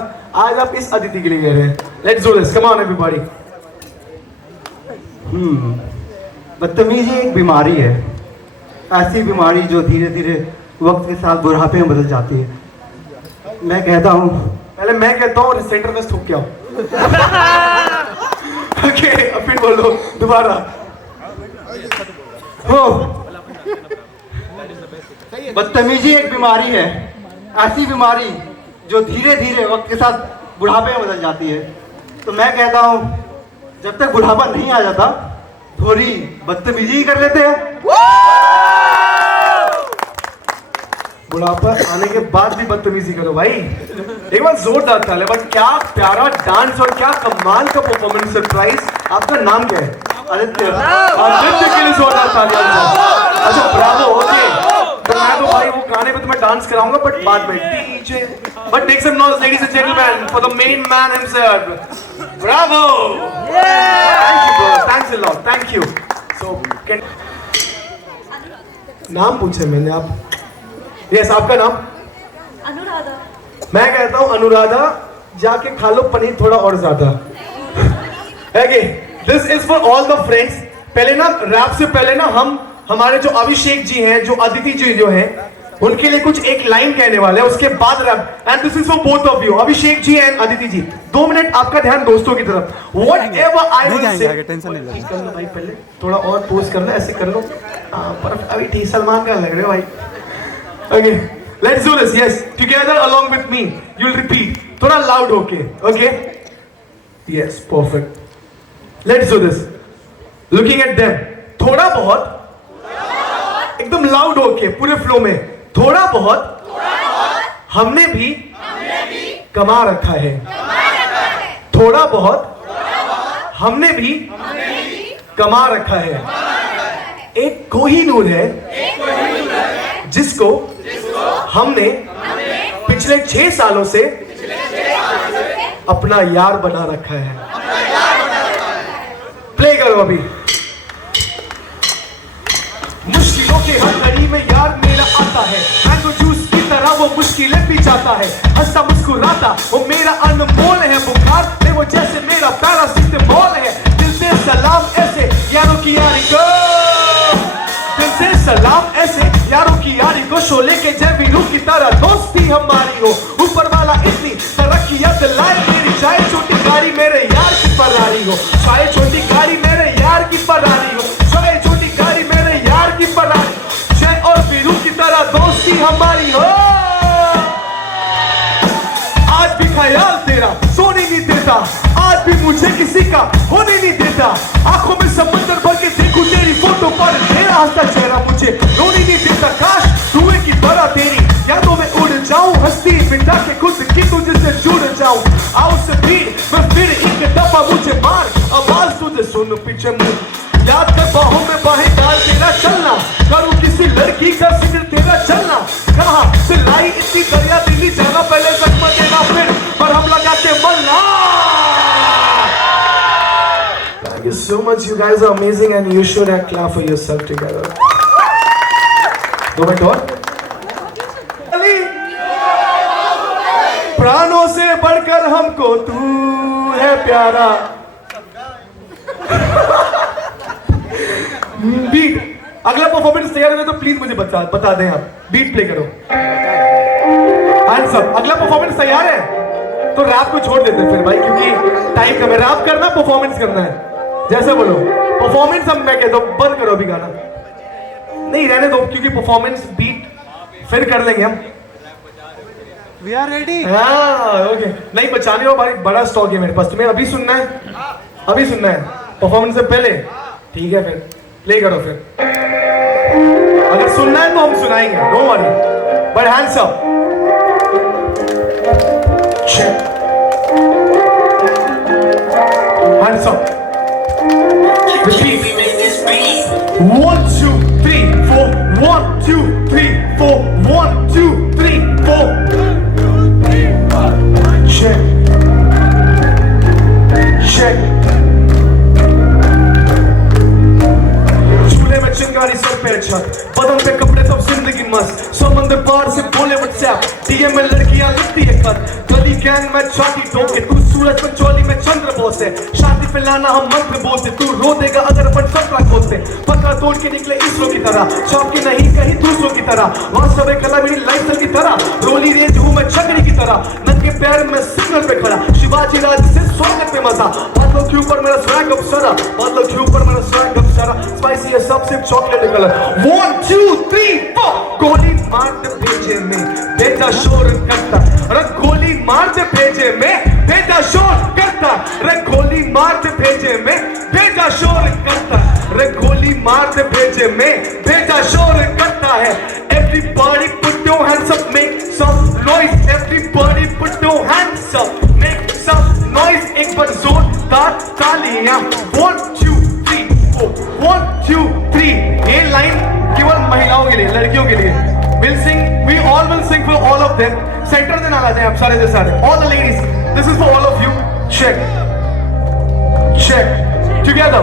आज आप इस अदिति के लिए कह रहे हैं। Let's do this, come on everybody. बदतमीजी एक बीमारी है, ऐसी बीमारी जो धीरे धीरे वक्त के साथ बुढ़ापे में बदल जाती है। मैं कहता हूँ, पहले मैं कहता हूँ सेंटर में थूक के आओ। ओके, अब फिर बोलो दोबारा। हो बदतमीजी एक बीमारी है, ऐसी बीमारी जो धीरे धीरे वक्त के साथ बुढ़ापे में बदल जाती है। तो मैं कहता हूँ जब तक बुढ़ापा नहीं आ जाता थोड़ी बदतमीजी कर लेते हैं, बुढ़ापा आने के बाद भी बदतमीजी करो भाई। एक बार जोरदार तालियां। बट क्या प्यारा डांस और क्या कमाल का परफॉर्मेंस। सरप्राइज, आपका नाम क्या है? आदित्य। आदित्य के लिए जोरदार तालियां। अच्छा ब्रावो। ओके, तो मैं तो भाई वो गाने पे तुम्हें डांस कराऊंगा बट बाद में DJ. But take some noise ladies and gentleman for the main man himself. Bravo. Thank you bro, thanks a lot, thank you. So नाम पूछे मैंने, आप यस आपका नाम? अनुराधा। मैं कहता हूँ अनुराधा, जाके खा लो पनीर थोड़ा और ज्यादा। Okay, this is for all the friends. पहले ना रैप से पहले ना हम हमारे जो अभिषेक जी हैं, जो अदिति जी जो हैं, उनके लिए कुछ एक लाइन कहने वाले हैं, उसके बाद rap. And this is for both of you, Abhishek ji and Aditi ji. 2 minute आपका ध्यान दोस्तों की तरफ। Whatever I will say, tension नहीं लो कर लो भाई, पहले थोड़ा और पोज कर लो, ऐसे कर लो। पर अभी ठीक सलमान का लग रहे हो भाई। Okay, Let's do this. Yes, together along with me. You'll repeat. थोड़ा loud होके. Okay? Yes, perfect. Let's do this. Looking at them. थोड़ा बहुत एकदम loud होके पूरे flow में. थोड़ा बहुत हमने भी कमा रखा है. थोड़ा बहुत हमने भी कमा रखा है. एक कोहिनूर है जिसको हमने पिछले 6 सालों से अपना यार बना रखा है. प्ले करो अभी. मुश्किलों के हर घड़ी में यार मेरा आता है. मैंगो जूस की तरह वो मुश्किलें भी जाता है. हंसता मुस्कुराता वो मेरा अनमोल है. बुखार में वो जैसे मेरा पैरासिटामोल है. दिल से सलाम ऐसे यारों की यारी को. दिल से सलाम ऐसे यारों की यारी को. शोले के जय वीरू की तरह दोस्ती हमारी हो. ऊपर वाला इतनी तरक्की दिलाए मेरी. चाहे छोटी गाड़ी मेरे यार की फरारी हो. चाहे छोटी गाड़ी मेरे यार की फरारी हो. चाहे छोटी गाड़ी मेरे यार की फरारी. जय और वीरू की तरह दोस्ती हमारी हो. आज भी ख्याल तेरा सोने नहीं देता. आज भी मुझे किसी का होने नहीं देता. आंखों में समंदर भर के देखूं तेरी फोटो पर. तेरा हंसता चेहरा मुझे रोने नहीं देता. काश धुएं की तरह तेरी यादों में उड़ जाऊं. हंसती बिता के खुद की तुझसे जुड़ जाऊं. आओ से भी मैं फिर एक दफा मुझे मार. आवाज तुझे सुन पीछे मुड़. याद कर बाहों में बाहें डाल तेरा चलना. करूं किसी लड़की का जिक्र तेरा चलना. कहा सिलाई इतनी दरिया दिल्ली जाना. पहले जख्म देना फिर पर हम लगा के मरना. Thank you so much. You guys are amazing and you should have clap for yourself together. Moment on. प्राणों से बढ़कर हमको तू है प्यारा. बीट. अगला परफॉर्मेंस तैयार हो तो प्लीज मुझे बता दें आप. बीट प्ले करो. आंसर. अगला परफॉर्मेंस तैयार है तो रैप को छोड़ देते हैं फिर भाई, क्योंकि टाइम कम है. रैप करना परफॉर्मेंस करना है. जैसे बोलो परफॉर्मेंस. हम मैं कहता हूं बंद करो अभी गाना. नहीं रहने दो क्योंकि परफॉर्मेंस बीट फिर कर लेंगे हम. We are ready. हाँ ओके. नहीं बचाने हो भाई. बड़ा स्टॉक है मेरे पास. तुम्हें अभी सुनना है. अभी सुनना है परफॉर्मेंस से पहले. ठीक है फिर प्ले करो. फिर अगर सुनना है तो हम सुनाएंगे. Don't worry. But hands up. Hands up. Repeat. 1 2 3 4. 1 2 3 4. 1 2 3 4. Check. Check. झूले में चिंगारी सर पे छत. बदन पे कपड़े सब जिंदगी मस्त. समंदर पार से बोले व्हाट्सएप. डीएम में लड़कियां लिखती है खत. गली गैंग में छाती ठोके. तू सूरज में चोली में चंद्र बोसे. शादी पे लाना हम मंत्र बोलते. तू रो देगा अगर अपन सपना खोलते. पकड़ा तोड़ के निकले इसरो की तरह. चौक की नहीं कहीं दूसरों की तरह. वास्तव में कला मेरी लाइफ की तरह. रोली रेंज हूँ मैं छकड़ी की तरह. नंगे पैर में सिग्नल पे खड़ा. शिवाजी राज से स्वागत पे मजा. बादलों के ऊपर मेरा स्वैग अप्सरा. बादलों के ऊपर मेरा स्वैग अप्सरा. स्पाइसी है सब सिर्फ चॉकलेट कलर. 1 2 3 4. गोली मार दे भेजे में बेटा शोर करता. अरे गोली मार दे भेजे में बेटा शोर करता. अरे गोली मार दे भेजे में बेटा शोर करता. अरे गोली मार दे भेजे में बेटा शोर करता है. Everybody put your hands up, make some noise. Everybody put your hands up, make some noise. एक बार जोरदार तालियां. 1 2 3 4. 1 2 3. ये लाइन केवल महिलाओं के लिए, लड़कियों के लिए. We'll sing. We all will sing for all of them. Centre से ना ला जाए आप सारे के सारे. All the ladies. This is for all of you. Check. Check. Together.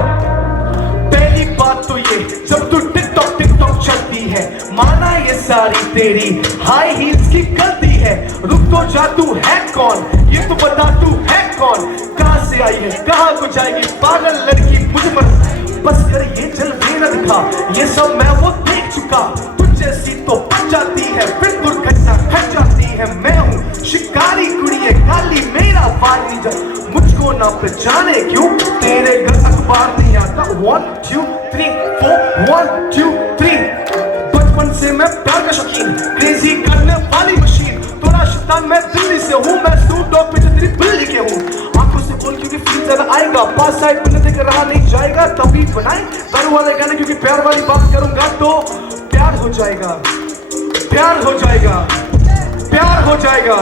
पहली बात तो ये जब तू टिकटॉक टिकटॉक चलती है. माना ये सारी तेरी हाई हील्स की गलती है. रुक तो जा. तू है कौन ये तो बता. तू है कौन. कहां से आई है कहां को जाएगी. पागल लड़की मुझे बस कर ये जल्दी न दिखा. ये सब मैं वो देख चुका. तुझ जैसी तो बच जाती है फिर दुर्घटना घट जाती है. मैं हूँ शिकारी कुड़िए काली. मेरा बाल नहीं जा. मुझको ना पहचाने क्यों तेरे घर अखबार नहीं आता. 1 2 3 4. 1 2 3. बचपन से मैं प्यार का शौकीन, क्रेजी करने वाली मशीन, थोड़ा शैतान मैं दिल्ली से हूँ, मैं स्नूप डॉग पे जो तेरी बिल्ली के हूँ, आंखों से बोल क्योंकि फील ज्यादा आएगा, पास साइड में देख रहा नहीं जाएगा, तभी बनाए दारू वाले गाने क्योंकि प्यार वाली बात करूंगा तो प्यार हो जाएगा, प्यार हो जाएगा, प्यार हो जाएगा,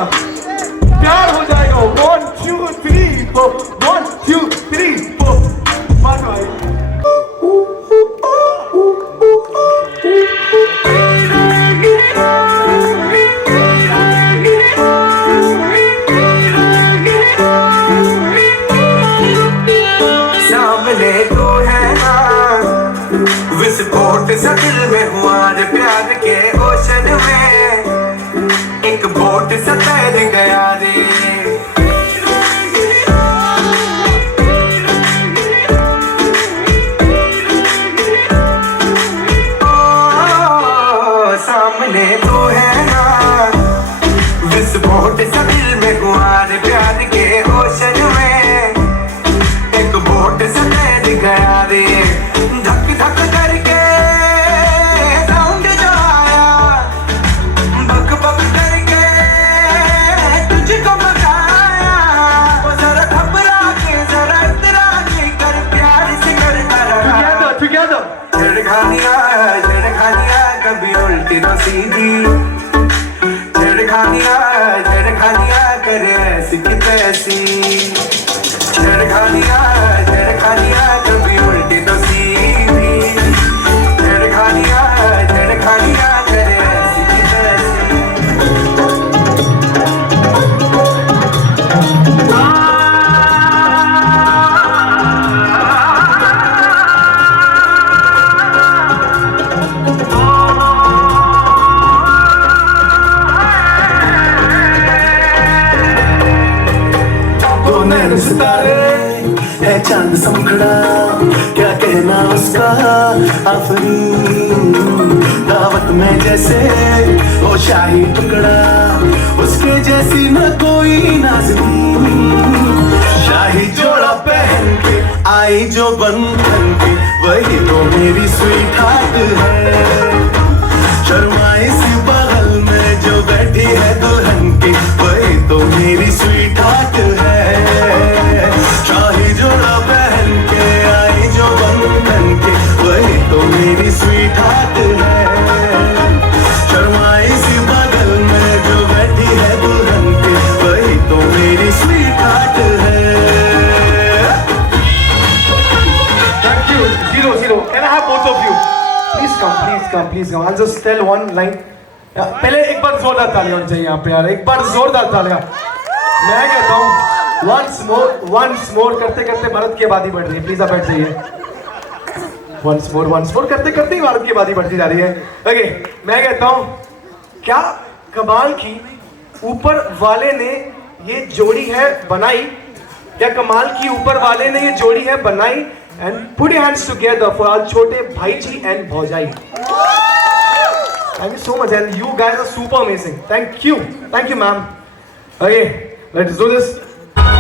प्यार हो जाएगा। 1 2 3 4 1 2 3 4 5 सामने तो है ना विस्फोट सा दिल में हुआ रे प्यार के ओशन में एक बोट सा तैर गया रे सामने तो है ना विस्फोट सा दिल में हुआ रे प्यार के ओशन में एक बोट से तैर गया रे धक धक करके साउंड जो आया बक बक करके तुझको बताया वो जरा घबरा के जरा इतरा के कर प्यार से करता रहा छेड़खानियां कभी उल्टी तो सीधी छेड़खानियां करे ऐसी की तैसी छेड़खानियां कभी उल्टी तो सीधी छेड़खानियां करे ऐसी की तैसी सितारे है चांद समखड़ा क्या कहना उसका आफरीन दावत में जैसे वो शाही टुकड़ा उसके जैसी न कोई नाज़नीन शाही जोड़ा पहन के आई जो बंधन के वही तो मेरी स्वीट हार्ट है शर्माई सी बगल में जो बैठी है दुल्हन की वही तो मेरी स्वीट हार्ट है शाही जोड़ा पहन के आई जो बंधन के वही तो मेरी स्वीट हार्ट है शर्माई सी बगल में जो बैठी है दुल्हन की वही तो मेरी स्वीट हार्ट है। Thank you. 0-0. Can I have both of you? Please come. I'll just tell one line. पहले एक बार जोरदार तालियां होनी चाहिए यहाँ पे यार, एक बार जोरदार तालियां। मैं कहता हूँ once more करते करते भारत की आबादी बढ़ रही है, प्लीज आप बैठ जाइए। once more करते करते ही भारत की आबादी बढ़ती जा रही है। ओके, मैं कहता हूँ क्या कमाल की ऊपर वाले ने ये जोड़ी है बनाई, क्या कमाल की ऊपर वाले ने ये जोड़ी है बनाई। And put your hands together for our छोटे भाई जी and भौजाई। Thank you so much and you guys are super amazing. Thank you, ma'am. Okay, let's do this. Bye.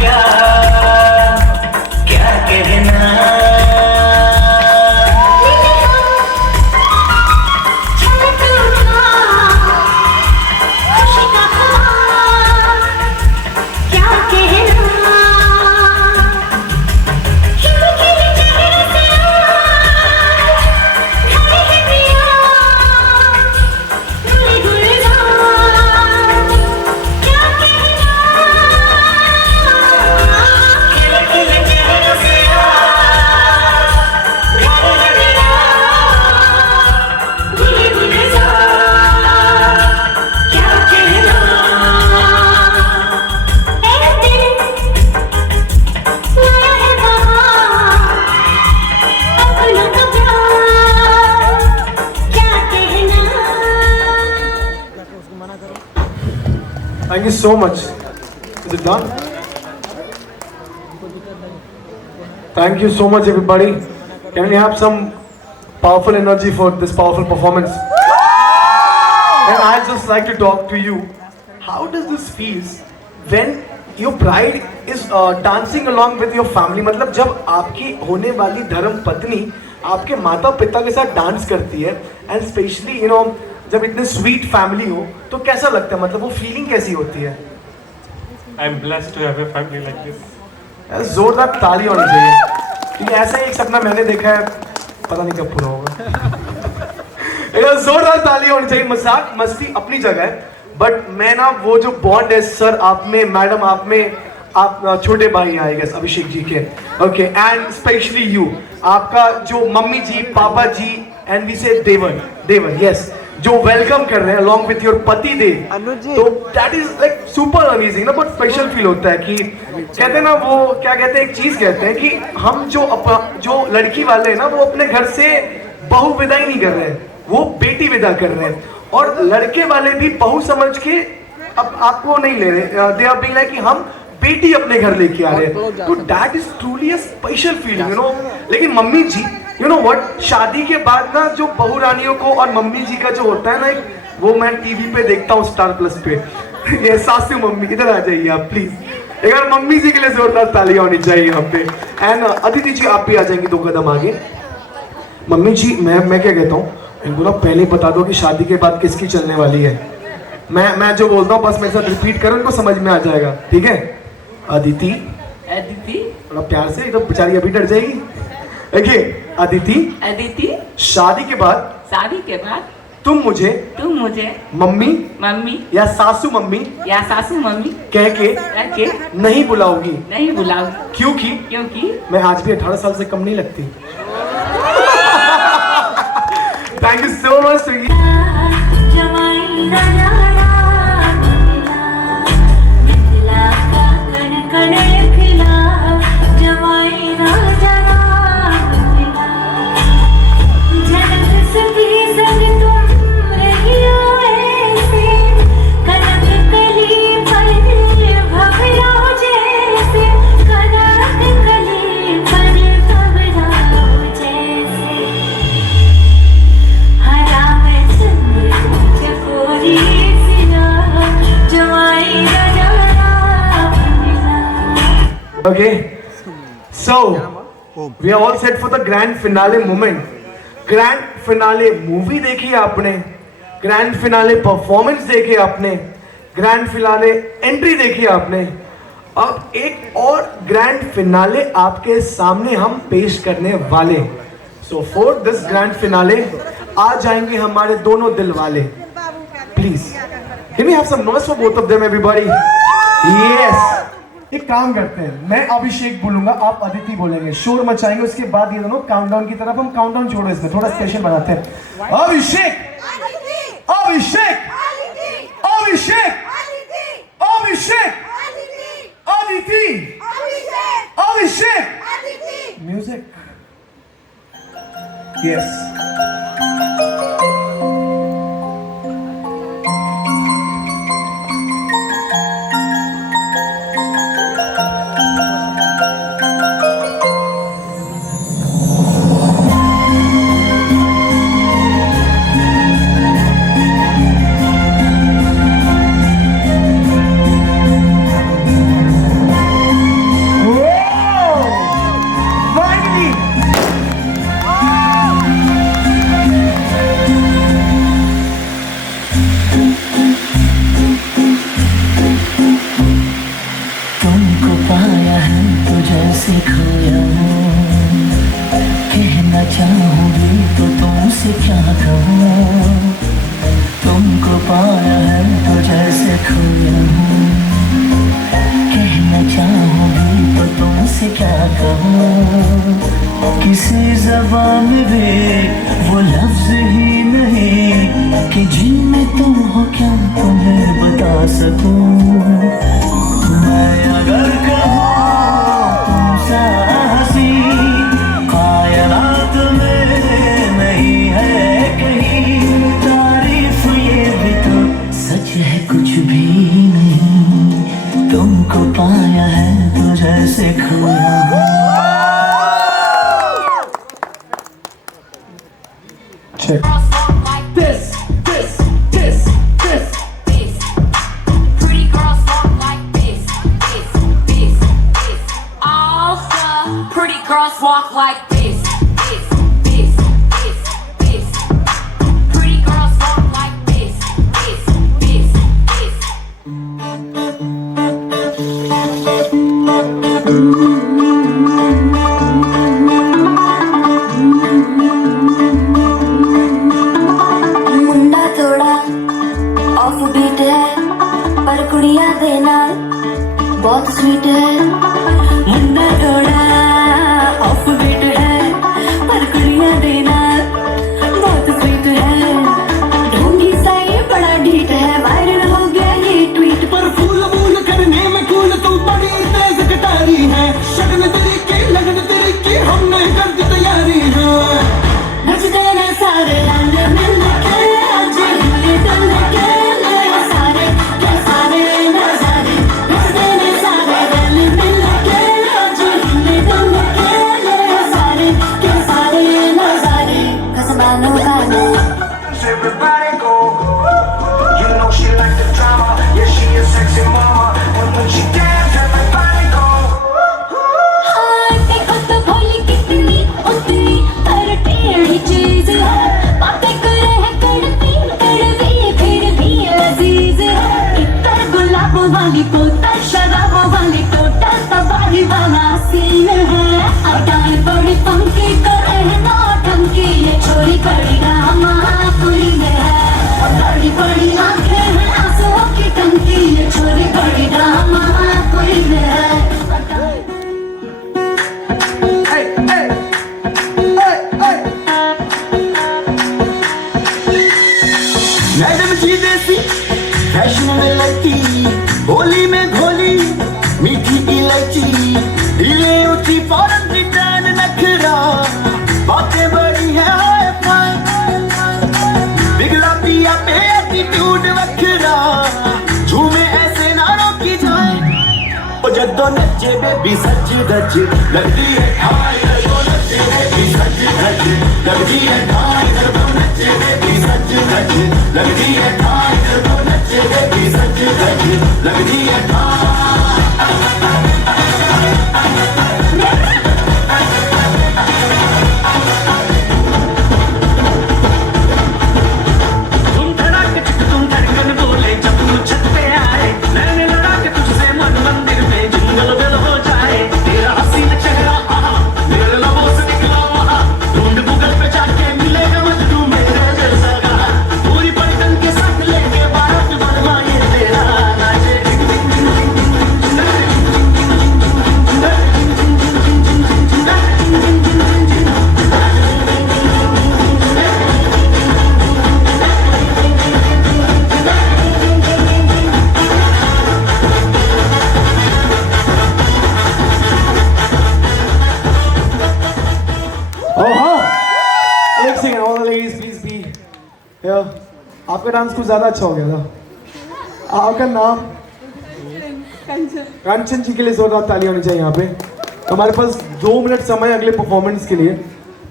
क्या कहना Thank you so much. Is it done? Thank you so much, everybody. Can we have some powerful energy for this powerful performance? And I'd just like to talk to you. How does this feel when your bride is dancing along with your family? मतलब जब आपकी होने वाली धर्म पत्नी आपके माता पिता के साथ डांस करती है, and especially जब इतने स्वीट फैमिली हो तो कैसा लगता है, मतलब वो फीलिंग कैसी होती है? I am blessed to have a family like this. जोरदार ताली होनी चाहिए, क्योंकि ऐसा ही एक सपना मैंने देखा है, पता नहीं कब पूरा होगा। जोरदार ताली होनी चाहिए। मजाक मस्ती अपनी जगह है, बट मैं ना वो जो बॉन्ड है सर आप में, मैडम आप में, आप छोटे भाई आई गेस अभिषेक जी के, ओके, एंड स्पेशली यू, आपका जो मम्मी जी, पापा जी, एंड वी से देवर, यस, जो वेलकम कर रहे हैं along with your पति देव, तो that is like super amazing ना, बहुत स्पेशल फील होता है कि कहते हैं ना, वो क्या कहते हैं, एक चीज कहते हैं कि हम जो लड़की वाले हैं ना, वो अपने घर से बहू विदा ही नहीं कर रहे हैं, वो बेटी विदा कर रहे हैं, और लड़के वाले भी बहू समझ के अब आपको नहीं ले रहे, दे आर बीइंग लाइक कि हम बेटी अपने घर लेके आ रहे हैं, तो that is truly a special feeling, लेकिन मम्मी जी व्हाट, शादी के बाद ना जो बहू रानियों को और मम्मी जी का जो होता है ना, वो मैं टीवी पे देखता हूँ स्टार प्लस पे, ये सासू मम्मी, इधर आ जाइए आप प्लीज, एक बार मम्मी जी के लिए जोरदार तालियां होनी चाहिए यहाँ पे। एंड अदिति जी आप भी आ जाएंगे 2 कदम आगे। मम्मी जी मैं क्या कहता हूँ, इनको ना पहले बता दो कि शादी के बाद किसकी चलने वाली है, मैं जो बोलता हूँ बस मेरे साथ रिपीट करो, इनको समझ में आ जाएगा, ठीक है? अदिति, थोड़ा प्यार से, तो बेचारी अभी डर जाएगी। देखिए अदिति, शादी के बाद तुम मुझे मम्मी या सासू मम्मी कह के नहीं बुलाओगी, क्योंकि मैं आज भी 18 साल से कम नहीं लगती। Thank you so much sweetie. Okay, so we are all set for the grand finale moment. Grand finale movie देखी आपने, grand finale performance देखी आपने, grand finale entry देखी आपने, अब एक और grand finale आपके सामने हम पेश करने वाले। So for this grand finale आ जाएंगे हमारे दोनों दिल वाले। Please, can we have some noise for both of them, everybody? Yes. एक काम करते हैं, मैं अभिषेक बोलूंगा, आप अदिति बोलेंगे, शोर मचाएंगे, उसके बाद ये दोनों काउंटडाउन की तरफ, हम काउंटडाउन छोड़ो, इसमें थोड़ा स्पेशल बनाते हैं। अभिषेक, अभिषेक, अभिषेक, अभिषेक, अदिति, अभिषेक, म्यूजिक, यस। जैसे खोया हूँ, कहना चाहूँगी तो तुमसे क्या कहूँ, तुमको पाया है तो जैसे खोया हूँ, कहना चाहूँगी तो तुमसे क्या कहूँ, किसी ज़बान में भी वो लफ्ज़ ही नहीं कि जिनमें तुम हो क्या तुम्हें बता सकूँ। मैं अगर कहूँ तुमसे हंसी कायनात में नहीं है कहीं, तारीफ ये भी तो सच है कुछ भी नहीं, तुमको पाया है तो जैसे खोया हूँ। This. Pretty girls walk like this. All the pretty girls walk like this. Pretty girls walk like this. मुंडा थोड़ा ऑफ बीट है पर कुड़िया देना बहुत स्वीट है। मुंडा थोड़ा ऑफ बीट है पर कुड़िया देना बहुत स्वीट है। ढोंगी सा ये बड़ा ढीठ है, वायरल हो गया ये ट्वीट पर फूल मूल करने में कूल तू बड़ी तेज कटारी है, शगन तेरी की लगन तेरी की हमने कर दी तैयारी है। नचते न सारे रंग मिल के आज हिले डुल के मेरे सारे के सारे नजारे। नचते न सारे रंग मिल के आज हिले डुल के मेरे सारे के सारे नजारे। कसबानों का Everybody go, you know she like the drama, yeah she a sexy mama, and when she dance everybody go. हाँ देखो तो भोली कितनी उतनी पर टेढ़ी चीज है, बातें करे है कड़वी कड़वी फिर भी लजीज है। इतर गुलाब वाली को तर शराब वाली को तर तबाही वाला सीन है। अडान बड़ी पंखी करे है नौटंकी, ये छोरी बड़ी ड्रामा पूरी में है। बड़ी बड़ी आंखें हैं आंसुओं की टंकी, ये छोरी बड़ी ड्रामा पूरी में है। मैडम जी देसी फैशन में लड़की, होली में घोली मीठी इलायची, ढीले ऊंची फौरन रिटर्न नखरा, बातें बड़ी है हाय फाय, बिगड़ा पिया पे एटीट्यूड वखरा, झूमे ऐसे ना रोकी जाए। ओ जद्दो नचे बेबी सच धज लगती है हाय, जद्दो नचे बेबी सच धज लगती है हाय, जद्दो नचे बेबी सच धज लगती है हाय, जद्दो नचे बेबी सच धज लगती है हाय। तुम धड़क चिक तुम धड़कन बोले जब तुम छत पे आए, मैंने लड़ा के तुझसे मन मंदिर में जिंगल बेल हो जाए। तेरा हसीन चेहरा आहा मेरे लबों से निकला वहाँ, ढूंढ गूगल पे जाके मिलेगा मजनू मेरे जैसा गाना, पूरी पलटन के साथ लेके बारात बनवाए तेरा नाचे। एक second, all the ladies please be here. आपका डांस कुछ ज्यादा अच्छा हो गया था। आपका नाम? कंचन जी के लिए जोरदार ताली होनी चाहिए यहाँ पे। हमारे पास 2 मिनट समय अगले परफॉर्मेंस के लिए।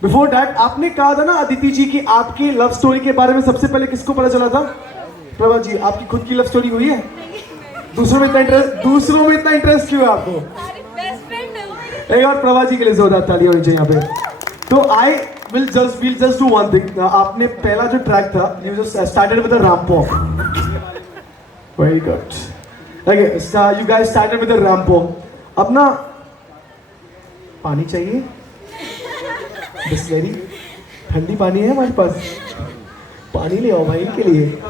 बिफोर दैट आपने कहा था ना अदिति जी की आपकी लव स्टोरी के बारे में सबसे पहले किसको पता चला था? प्रभा जी, आपकी खुद की लव स्टोरी हुई है? दूसरों में इतना इंटरेस्ट क्यों है आपको? एक और प्रभा जी के लिए जोरदार ताली होनी चाहिए यहाँ पे। तो we'll just do one thing. आपने पहला जो ट्रैक था, you just started with a ramp walk. Very good. Okay, you guys started with a ramp walk. अब ना पानी चाहिए? बिस्लेरी ठंडी पानी है हमारे पास, पानी ले आओ भाई इनके लिए।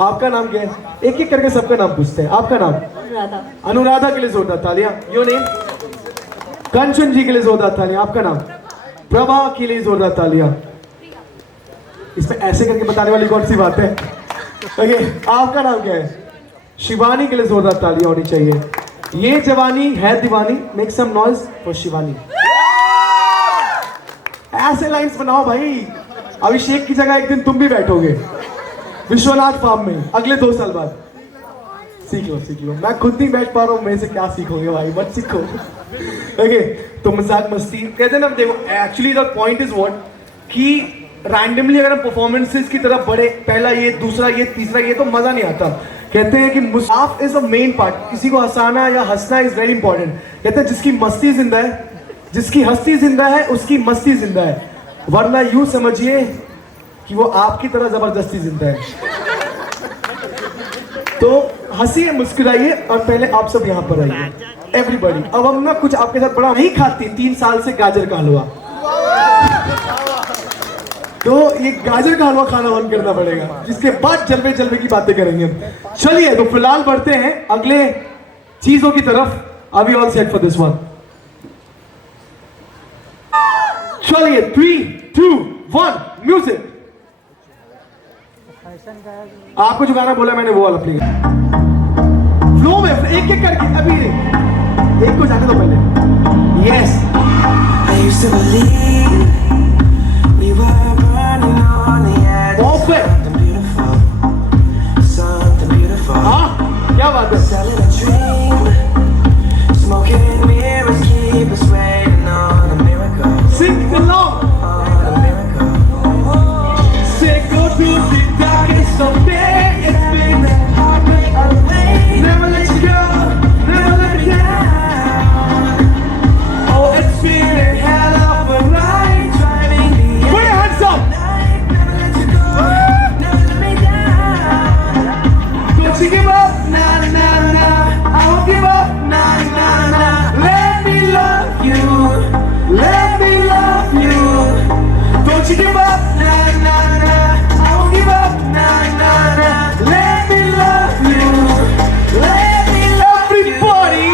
आपका नाम क्या है? एक एक करके सबका नाम पूछते हैं। आपका नाम? अनुराधा। अनुराधा के लिए जोरदार तालियां। Your name? कंचन जी के लिए जोरदार तालियां। आपका नाम? प्रभा के लिए जोरदार तालियां। इसमें ऐसे करके बताने वाली कौन सी बात है? ओके, आपका नाम क्या है? शिवानी के लिए जोरदार तालियां होनी चाहिए। ये जवानी है दीवानी, make some noise for Shivani. ऐसे लाइंस बनाओ भाई, अभिषेक की जगह एक दिन तुम भी बैठोगे विश्वनाथ फार्म में अगले 2 साल बाद। सीख लो। मैं खुद नहीं बैठ पा रहा हूँ, मेरे से क्या सीखोगे भाई, मत सीखो। ओके, तो मजाक मस्ती कहते हैं ना। देखो actually the point is what कि रैंडमली अगर हम परफॉर्मेंसेस की तरफ बढ़े, पहला ये, दूसरा ये, तीसरा ये, तो मजा नहीं आता। कहते हैं कि मुसाफ इज अ मेन पार्ट। किसी को हंसाना या हंसना इज वेरी इंपॉर्टेंट। कहते हैं जिसकी मस्ती जिंदा है, जिसकी हस्ती जिंदा है, उसकी मस्ती जिंदा है। वरना यूं समझिए कि वो आपकी तरह जबरदस्ती जिंदा है। तो हंसिए, मुस्कुराइए और पहले आप सब यहाँ पर आइए एवरीबॉडी। अब हम ना कुछ आपके साथ बड़ा नहीं खाती 3 साल से गाजर का हलवा, तो ये गाजर का हलवा खाना बंद करना पड़ेगा, जिसके बाद जलवे जलवे की बातें करेंगे हम। चलिए तो फिलहाल बढ़ते हैं अगले चीजों की तरफ। Are we all set for this one? चलिए 3, 2, 1 म्यूजिक। आपको जो गाना बोला मैंने वो वाला प्ले फ्लो में एक एक करके। अभी एक को जाने दो पहले। Yes, I used to believe we were burning on the edge of something beautiful. हाँ, क्या बात है? Selling a dream, smoking mirrors keep us waiting on a miracle. Sing along. On a miracle. Say go to the darkest of day. It's been a heartbreak away. Never let you go, never let me down. Oh, it's been a hell of a ride, driving me. Put your hands up. Never let you go, never let me down. Don't you give up, nah, nah, nah. I won't give up, nah, nah, nah. Let me love you, let me love you. Don't you give up, nah, nah, nah. I won't give up, nah, nah, nah. Let me love you, let me love everybody.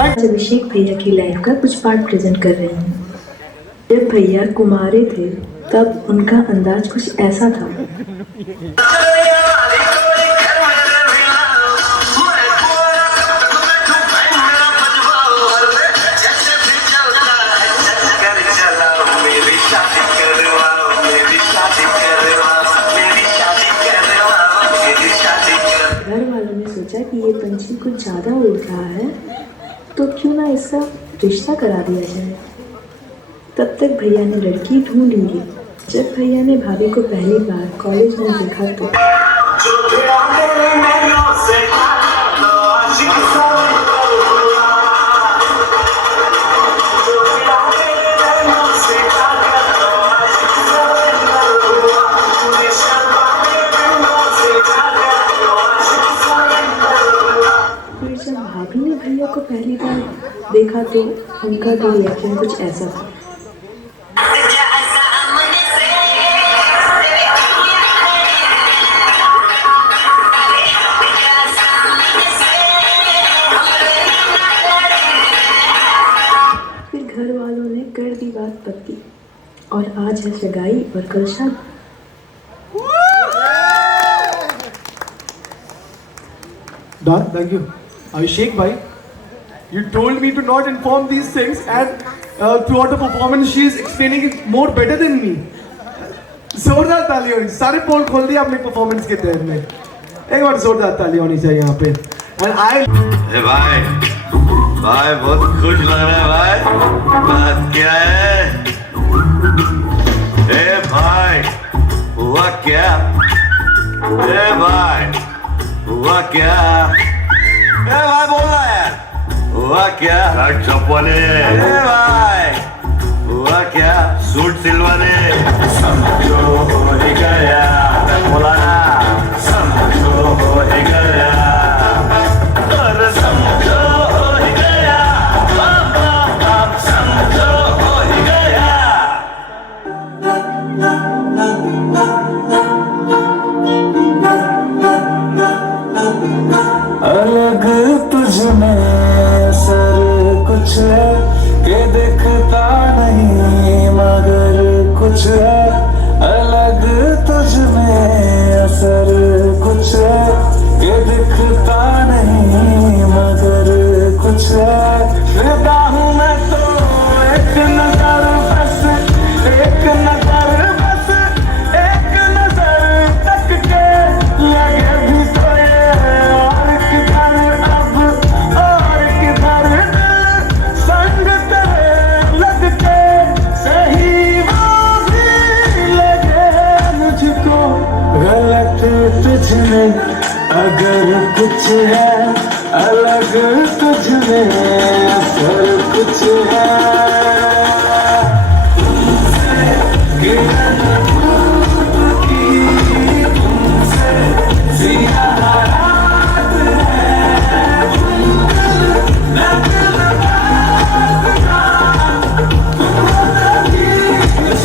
आज अभिषेक भैया की life का कुछ part present कर रही हूँ। जब भैया कुमारे थे तब उनका अंदाज कुछ ऐसा था। घर वालों ने सोचा कि ये पंछी कुछ ज़्यादा उड़ रहा है, तो क्यों ना इसका रिश्ता करा दिया जाए। तब तक भैया ने लड़की ढूंढ ली। जब भैया ने भाभी को पहली बार कॉलेज में देखा तो फिर जब भाभी ने भैया को पहली बार देखा तो उनका भी रिएक्शन कुछ ऐसा था। फिर घर वालों ने कर दी बात पक्की और आज है सगाई और कल शादी। Done, thank you. Abhishek bhai, you told me to not inform these things, and throughout the performance she is explaining it more better than me. जोरदार ताली होनी, सारे पोल खोल दिए आपने परफॉर्मेंस के तहत में। एक बार जोरदार ताली होनी चाहिए यहाँ पे। And I भाई बहुत खुश लग रहा है भाई। बात क्या है? भाई हुआ क्या? भाई हुआ क्या? ए भाई बोल रहा है, हुआ क्या? चप्पले भाई, हुआ क्या? सूट सिलवाने समझो हो ही गया, बोला ना समझो हो ही गया, अरे समझो हो ही गया, बाबा समझो हो ही गया। अलग तुझ में असर कुछ है कि दिखता नहीं मगर कुछ है, अलग तुझ में असर कुछ है कि दिखता नहीं मगर कुछ है। फिदा हूँ मैं तो एक नजर बस, एक नजर बस, एक नजर तक के लगे भी तो ये और किधर अब और किधर दिल संग तेरे लग के सही वो भी लगे मुझको गलत तुझ में अगर कुछ है, अलग तुझ में असर कुछ है। तुमसे गिरन धूप की, तुमसे जीना रात है, मैं दिल बात का, तुम कभी कुछ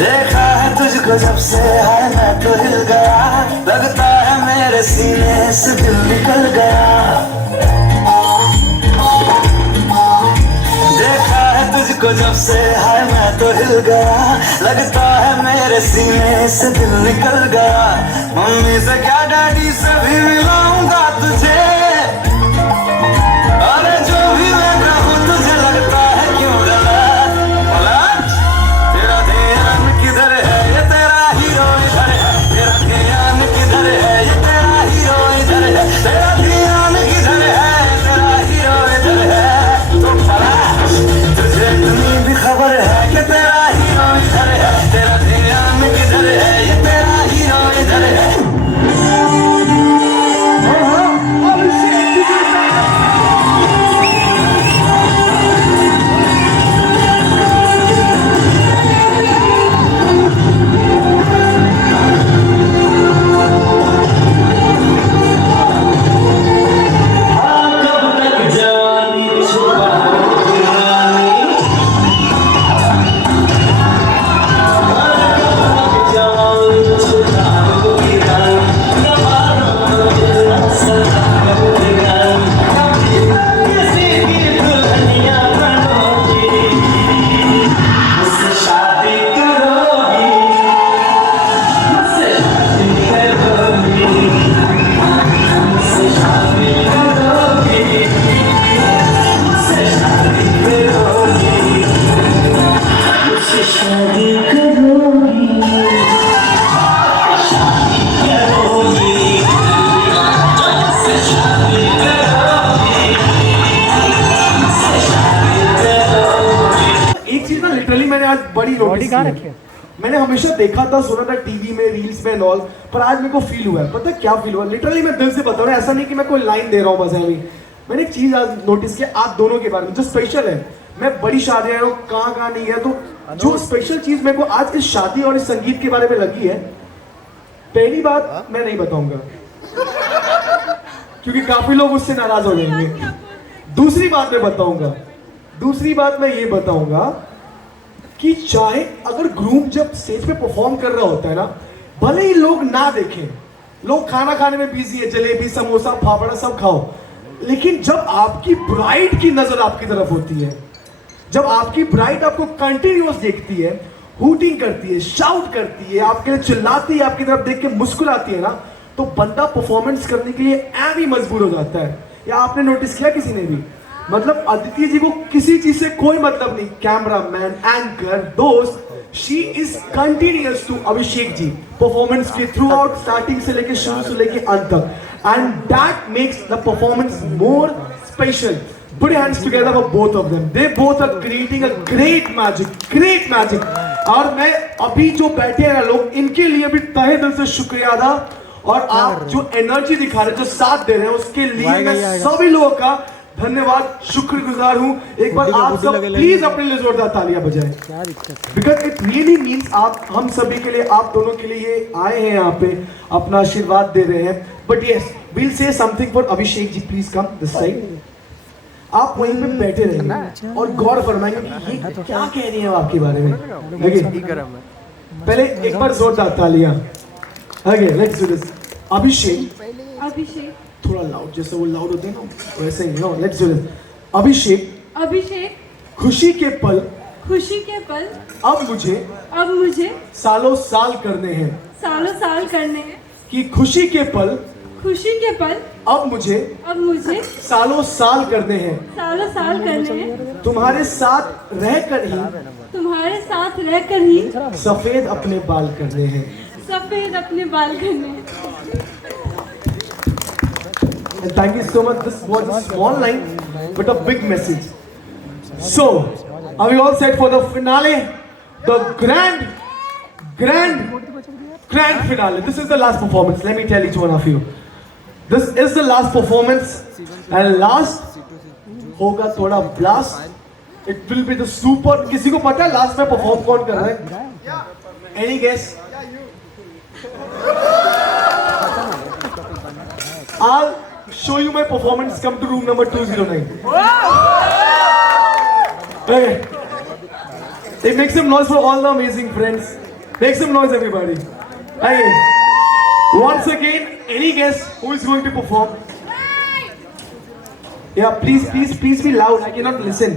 देखा है तुझको जब से है मैं तो हिल गया, लगता है मेरे सीने से दिल निकल गया। देखा है तुझको जब से है मैं तो हिल गया, लगता है मेरे सीने से दिल निकल गया। मम्मी से क्या डैडी से भी मिलाऊंगा तुझे, अरे जो भी मैं कहूँ तुझे लगता है क्यों गलत पलट। तेरा ध्यान किधर है ये तेरा हीरो इधर है, तेरा ध्यान किधर है ये तेरा हीरो इधर है, तेरा ध्यान किधर है तेरा हीरो इधर है। तो पलट, तुझे इतनी भी खबर है कि तेरा हीरो इधर है, तेरा ध्यान किधर है ये तेरा हीरो इधर है। बड़ी नोटिस की। मैंने हमेशा देखा था, सुना था टीवी में, रील्स में ऑल, पर आज मेरे को फील हुआ है। पता है क्या फील हुआ? लिटरली मैं दिल से बता रहा हूँ, ऐसा नहीं कि मैं कोई लाइन दे रहा हूँ बस अभी। मैंने एक चीज आज नोटिस किया आप दोनों के बारे में जो स्पेशल है। मैं बड़ी शादी आया हूँ, कहाँ नहीं गया, तो जो स्पेशल चीज मेरे को आज इस शादी और इस संगीत के बारे में लगी है, पहली बात मैं नहीं बताऊंगा क्योंकि काफी लोग उससे नाराज हो जाएंगे। दूसरी बात मैं बताऊंगा, दूसरी बात मैं ये बताऊंगा कि चाहे अगर ग्रूम जब स्टेज पे परफॉर्म कर रहा होता है ना, भले ही लोग ना देखें, लोग खाना खाने में बिजी है, जलेबी समोसा फाफड़ा सब खाओ, लेकिन जब आपकी ब्राइड की नजर आपकी तरफ होती है, जब आपकी ब्राइड आपको कंटिन्यूअस देखती है, हूटिंग करती है, शाउट करती है, आपके लिए चिल्लाती है, आपकी तरफ देख के मुस्कुराती है ना, तो बंदा परफॉर्मेंस करने के लिए ऐ भी मजबूर हो जाता है। या आपने नोटिस किया किसी ने भी? मतलब अदिति जी को किसी चीज से कोई मतलब नहीं, कैमरामैन, एंकर, दोस्त, she is continuous to Abhishek ji performance के थ्रू आउट, स्टार्टिंग से लेके शुरू से लेके अंत तक, and that makes the performance more special. Put your hands together for both of them. They both are creating a great magic. और मैं अभी जो बैठे हैं लोग, इनके लिए भी तहे दिल से शुक्रिया अदा। और आप जो एनर्जी दिखा रहे हैं, जो साथ दे रहे हैं, उसके लिए मैं सभी लोगों का धन्यवाद, शुक्रगुजार हूँ। एक बार आप सब प्लीज अपने लिए जोरदार तालियां बजाएं, बिकॉज इट रियली मीन्स आप हम सभी के लिए, आप दोनों के लिए ये आए हैं यहाँ पे, अपना आशीर्वाद दे रहे हैं। But yes, we'll say something for Abhishek ji, please come this side. आप वहीं पे बैठे रहेंगे और गौर फरमाएंगे कि ये क्या कह रही है आपके बारे में। पहले एक बार जोरदार तालियां। Okay, let's do this. अभिषेक थोड़ा लाउड, जैसे वो लाउड होते हैं ना वैसे ही। No, let's do this. Abhishek खुशी के पल अब मुझे सालों साल करने हैं कि खुशी के पल अब मुझे सालों साल करने हैं। तुम्हारे साथ रहकर ही सफेद अपने बाल करने हैं। And thank you so much. This was a small line, but a big message. So, are we all set for the finale? The grand finale. This is the last performance. Let me tell each one of you. This is the last performance, and last होगा थोड़ा blast. It will be the super. किसी को पता है last में perform कौन कर रहा है? Any guess? I'll show you my performance. Come to room number 209. Hey, hey, make some noise for all the amazing friends. Make some noise, everybody. Hey, once again, any guess who is going to perform? Yeah, please be loud. I cannot listen.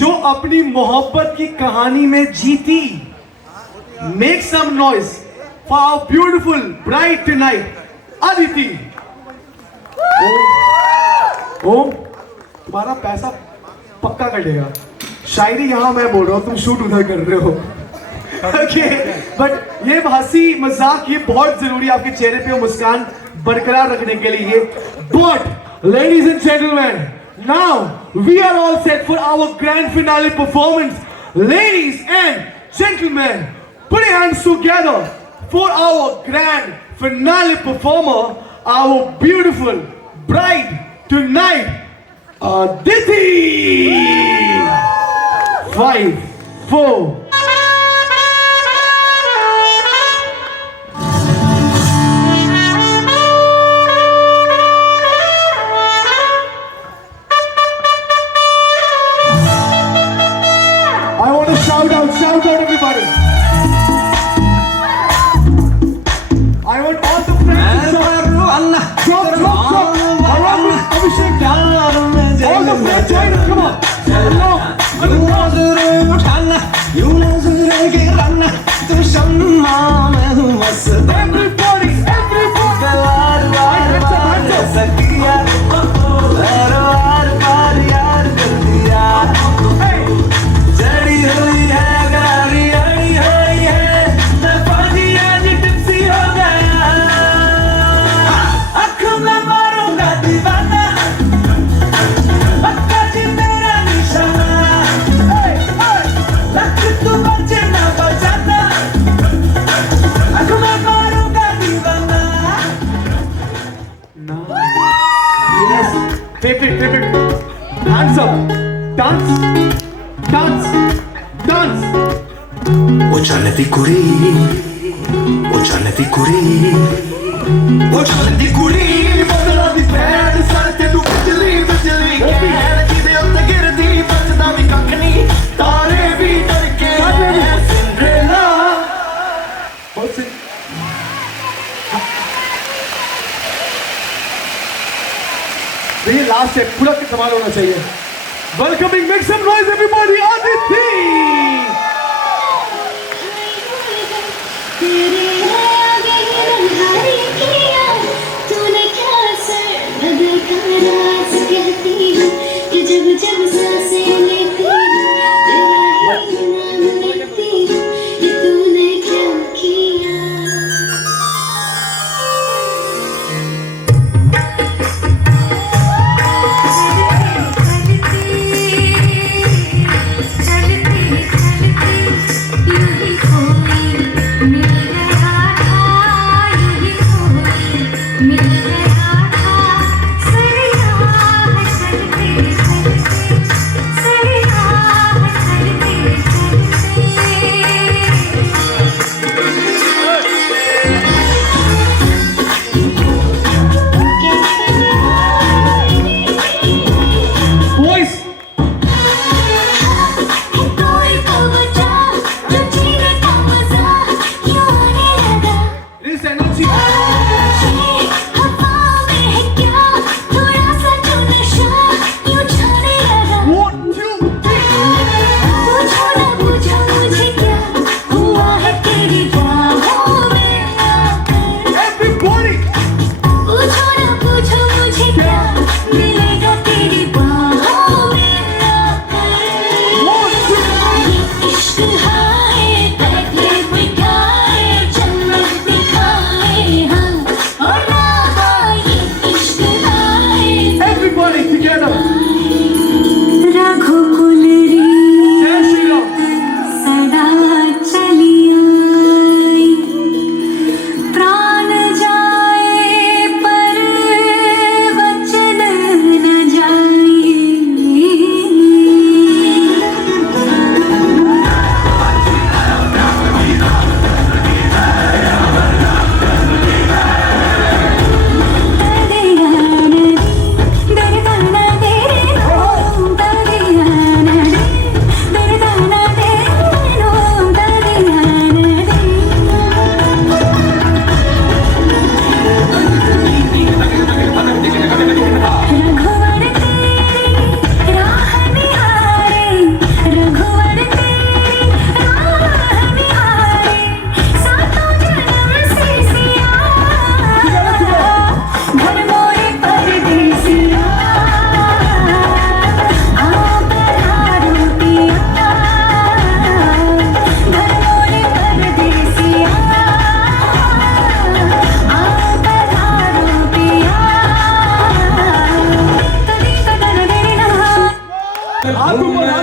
जो अपनी मोहब्बत की कहानी में जीती, make some noise for our beautiful bride tonight, Aditi. ओम, तुम्हारा पैसा पक्का कटेगा। शायरी यहाँ मैं बोल रहा हूँ, तुम शूट उधर कर रहे हो। Okay, but ये हंसी मजाक ये बहुत जरूरी है आपके चेहरे पे मुस्कान बरकरार रखने के लिए। But ladies and gentlemen, now we are all set for our grand finale performance. Ladies and gentlemen, put your hands together for our grand finale performer, our beautiful bride tonight, Aditi. 5, 4. I want to shout out everybody. I want all the friends to drop. Along with Abhishek. All the friends join us, come on. Everybody. Favorite. Hands up. Dance. O cialati curi, botala di pad, salte tu bijli, kehna ki de utte girdi, bachda vi kakh nahi, tare vi dar ke Cinderella. ये last है, पूरा के सवाल होना चाहिए। Welcoming, make some noise everybody, Aditi. जब सांसें लेती हूँ, तेरा ही नाम लेती हूँ, ये तूने क्या किया?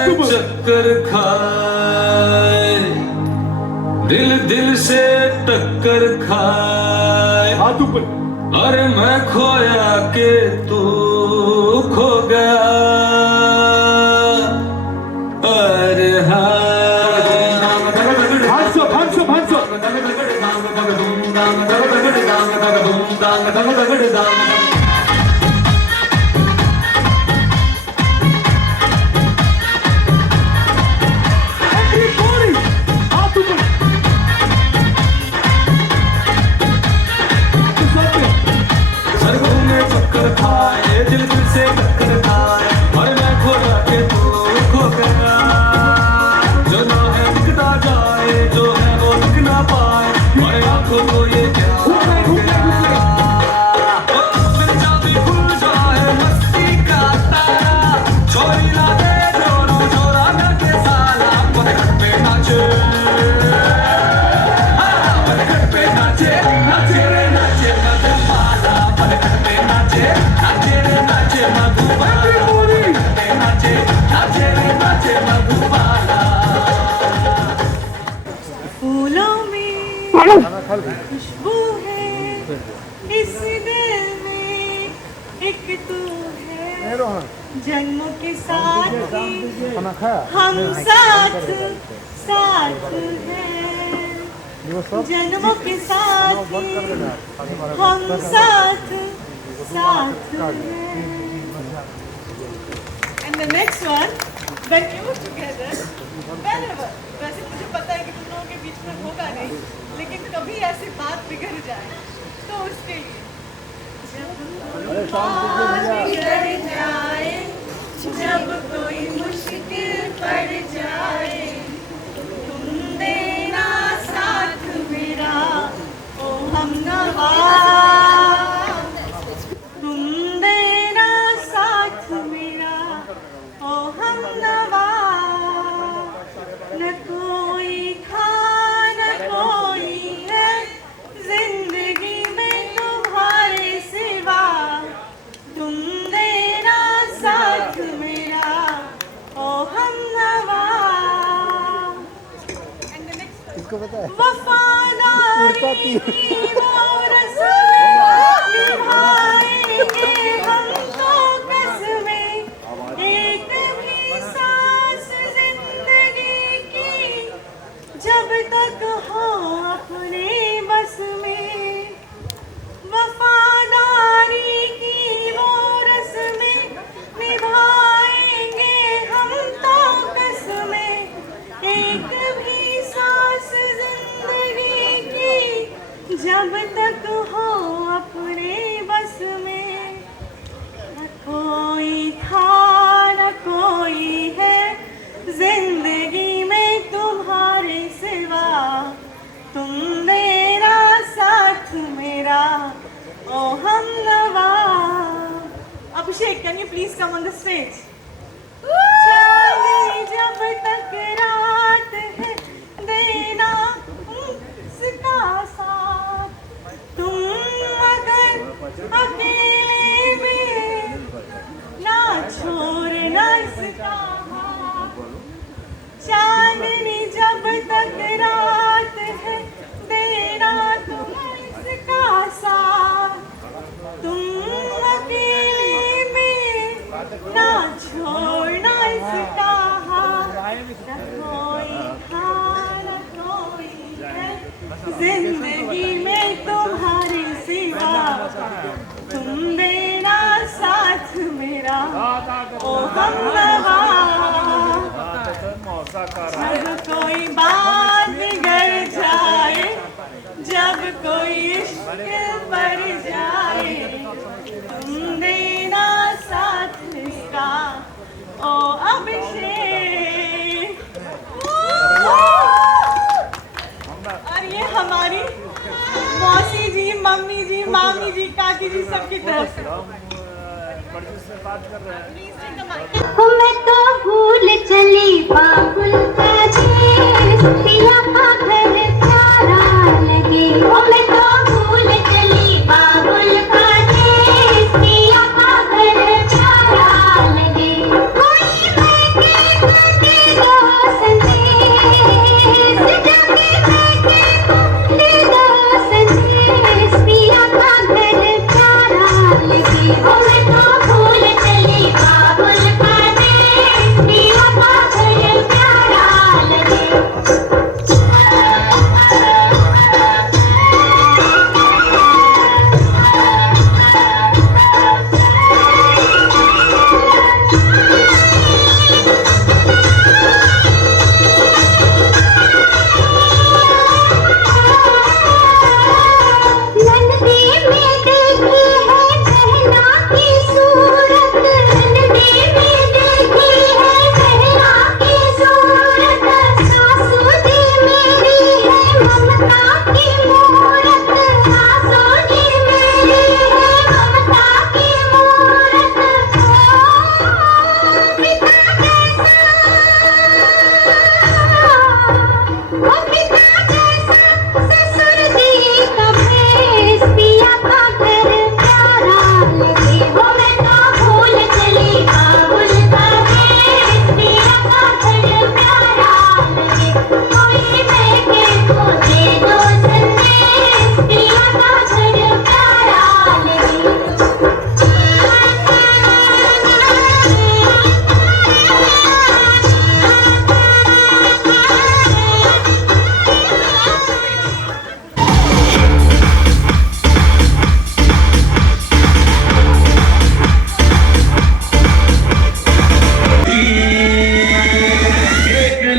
चक्कर खाए, दिल दिल से टक्कर खाए, अरे मैं खोया के तू खो गया, अरे चक्कर खाए, दिल दिल से टक्कर खाए, और मैं खोया के तू खो गया, जो ना है दिखता जाए, जो है वो दिख ना पाए, और आंखों को ये क्या फिर चाबी खुल जाए मस्ती का तारा, छोरी ना दे जोरो जोरा करके साला, पलक पे नाचे, पलक पे नाचे, नाचे रे नाचे मधुबाला, पलक पे नाचे, नाचे रे नाचे मधुबाला, पलक पे नाचे, नाचे रे नाचे मधुबाला। फूलों में खुशबू है, इस दिल में एक तू है, जन्मों के साथ ही हम साथ साथ हैं, जन्मों के साथ ही हम साथ साथ हैं। And the next one, when you together, whenever, वैसे मुझे पता है कि तुम लोगों के बीच में होगा नहीं, लेकिन कभी ऐसी बात बिगड़ जाए तो उसके लिए जब बात बिगड़ जाए, जब कोई मुश्किल पड़ जाए, तुम देना साथ मेरा ओ हमनवा, तुम देना साथ मेरा ओ हमनवा, न कोई था न कोई है जिंदगी में तुम्हारे सिवा, तुम देना साथ मेरा ओ हमनवा। वफादारी की वो रस्में निभाएंगे हम तो कसमें, एक भी सांस जिंदगी की जब तक हो अपने बस में, वफादारी की वो रस्में निभाएंगे हम तो कसमें, एक भी सांस जिंदगी की जब तक हो अपने बस में, न कोई था न कोई है जिंदगी में तुम्हारे सिवा, तुम मेरा साथ मेरा ओ हमनवा। अभिषेक, can you please come on the stage? चांदनी जब तक रात है देना उसका साथ, तुम अगर अकेले में ना छोड़ना इसका हाथ, चांदनी जब तक रात है देना तुम इसका साथ, तुम अकेले में ना छोड़ना इसका हाथ, न कोई था न कोई है जिंदगी में तुम्हारे सिवा, तुम देना साथ मेरा ओ हमनवा। जब कोई बात बिगड़ जाए, जब कोई इश्क पड़ जाए, तुम देना साथ इसका ओ अभिषेक। और ये हमारी मौसी जी, मम्मी जी, मामी जी, काकी जी सबकी तरफ से। मैं तो भूल चली बाबुल का देश, पिया का घर प्यारा लगे, मैं तो भूल चली बाबुल का देश, पिया का घर प्यारा लगे, कोई महके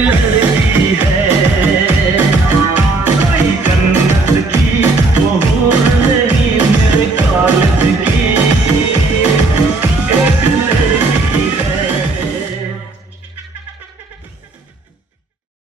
लड़की है, कोई जन्नत की वो हूर नहीं मेरे कॉलेज की, एक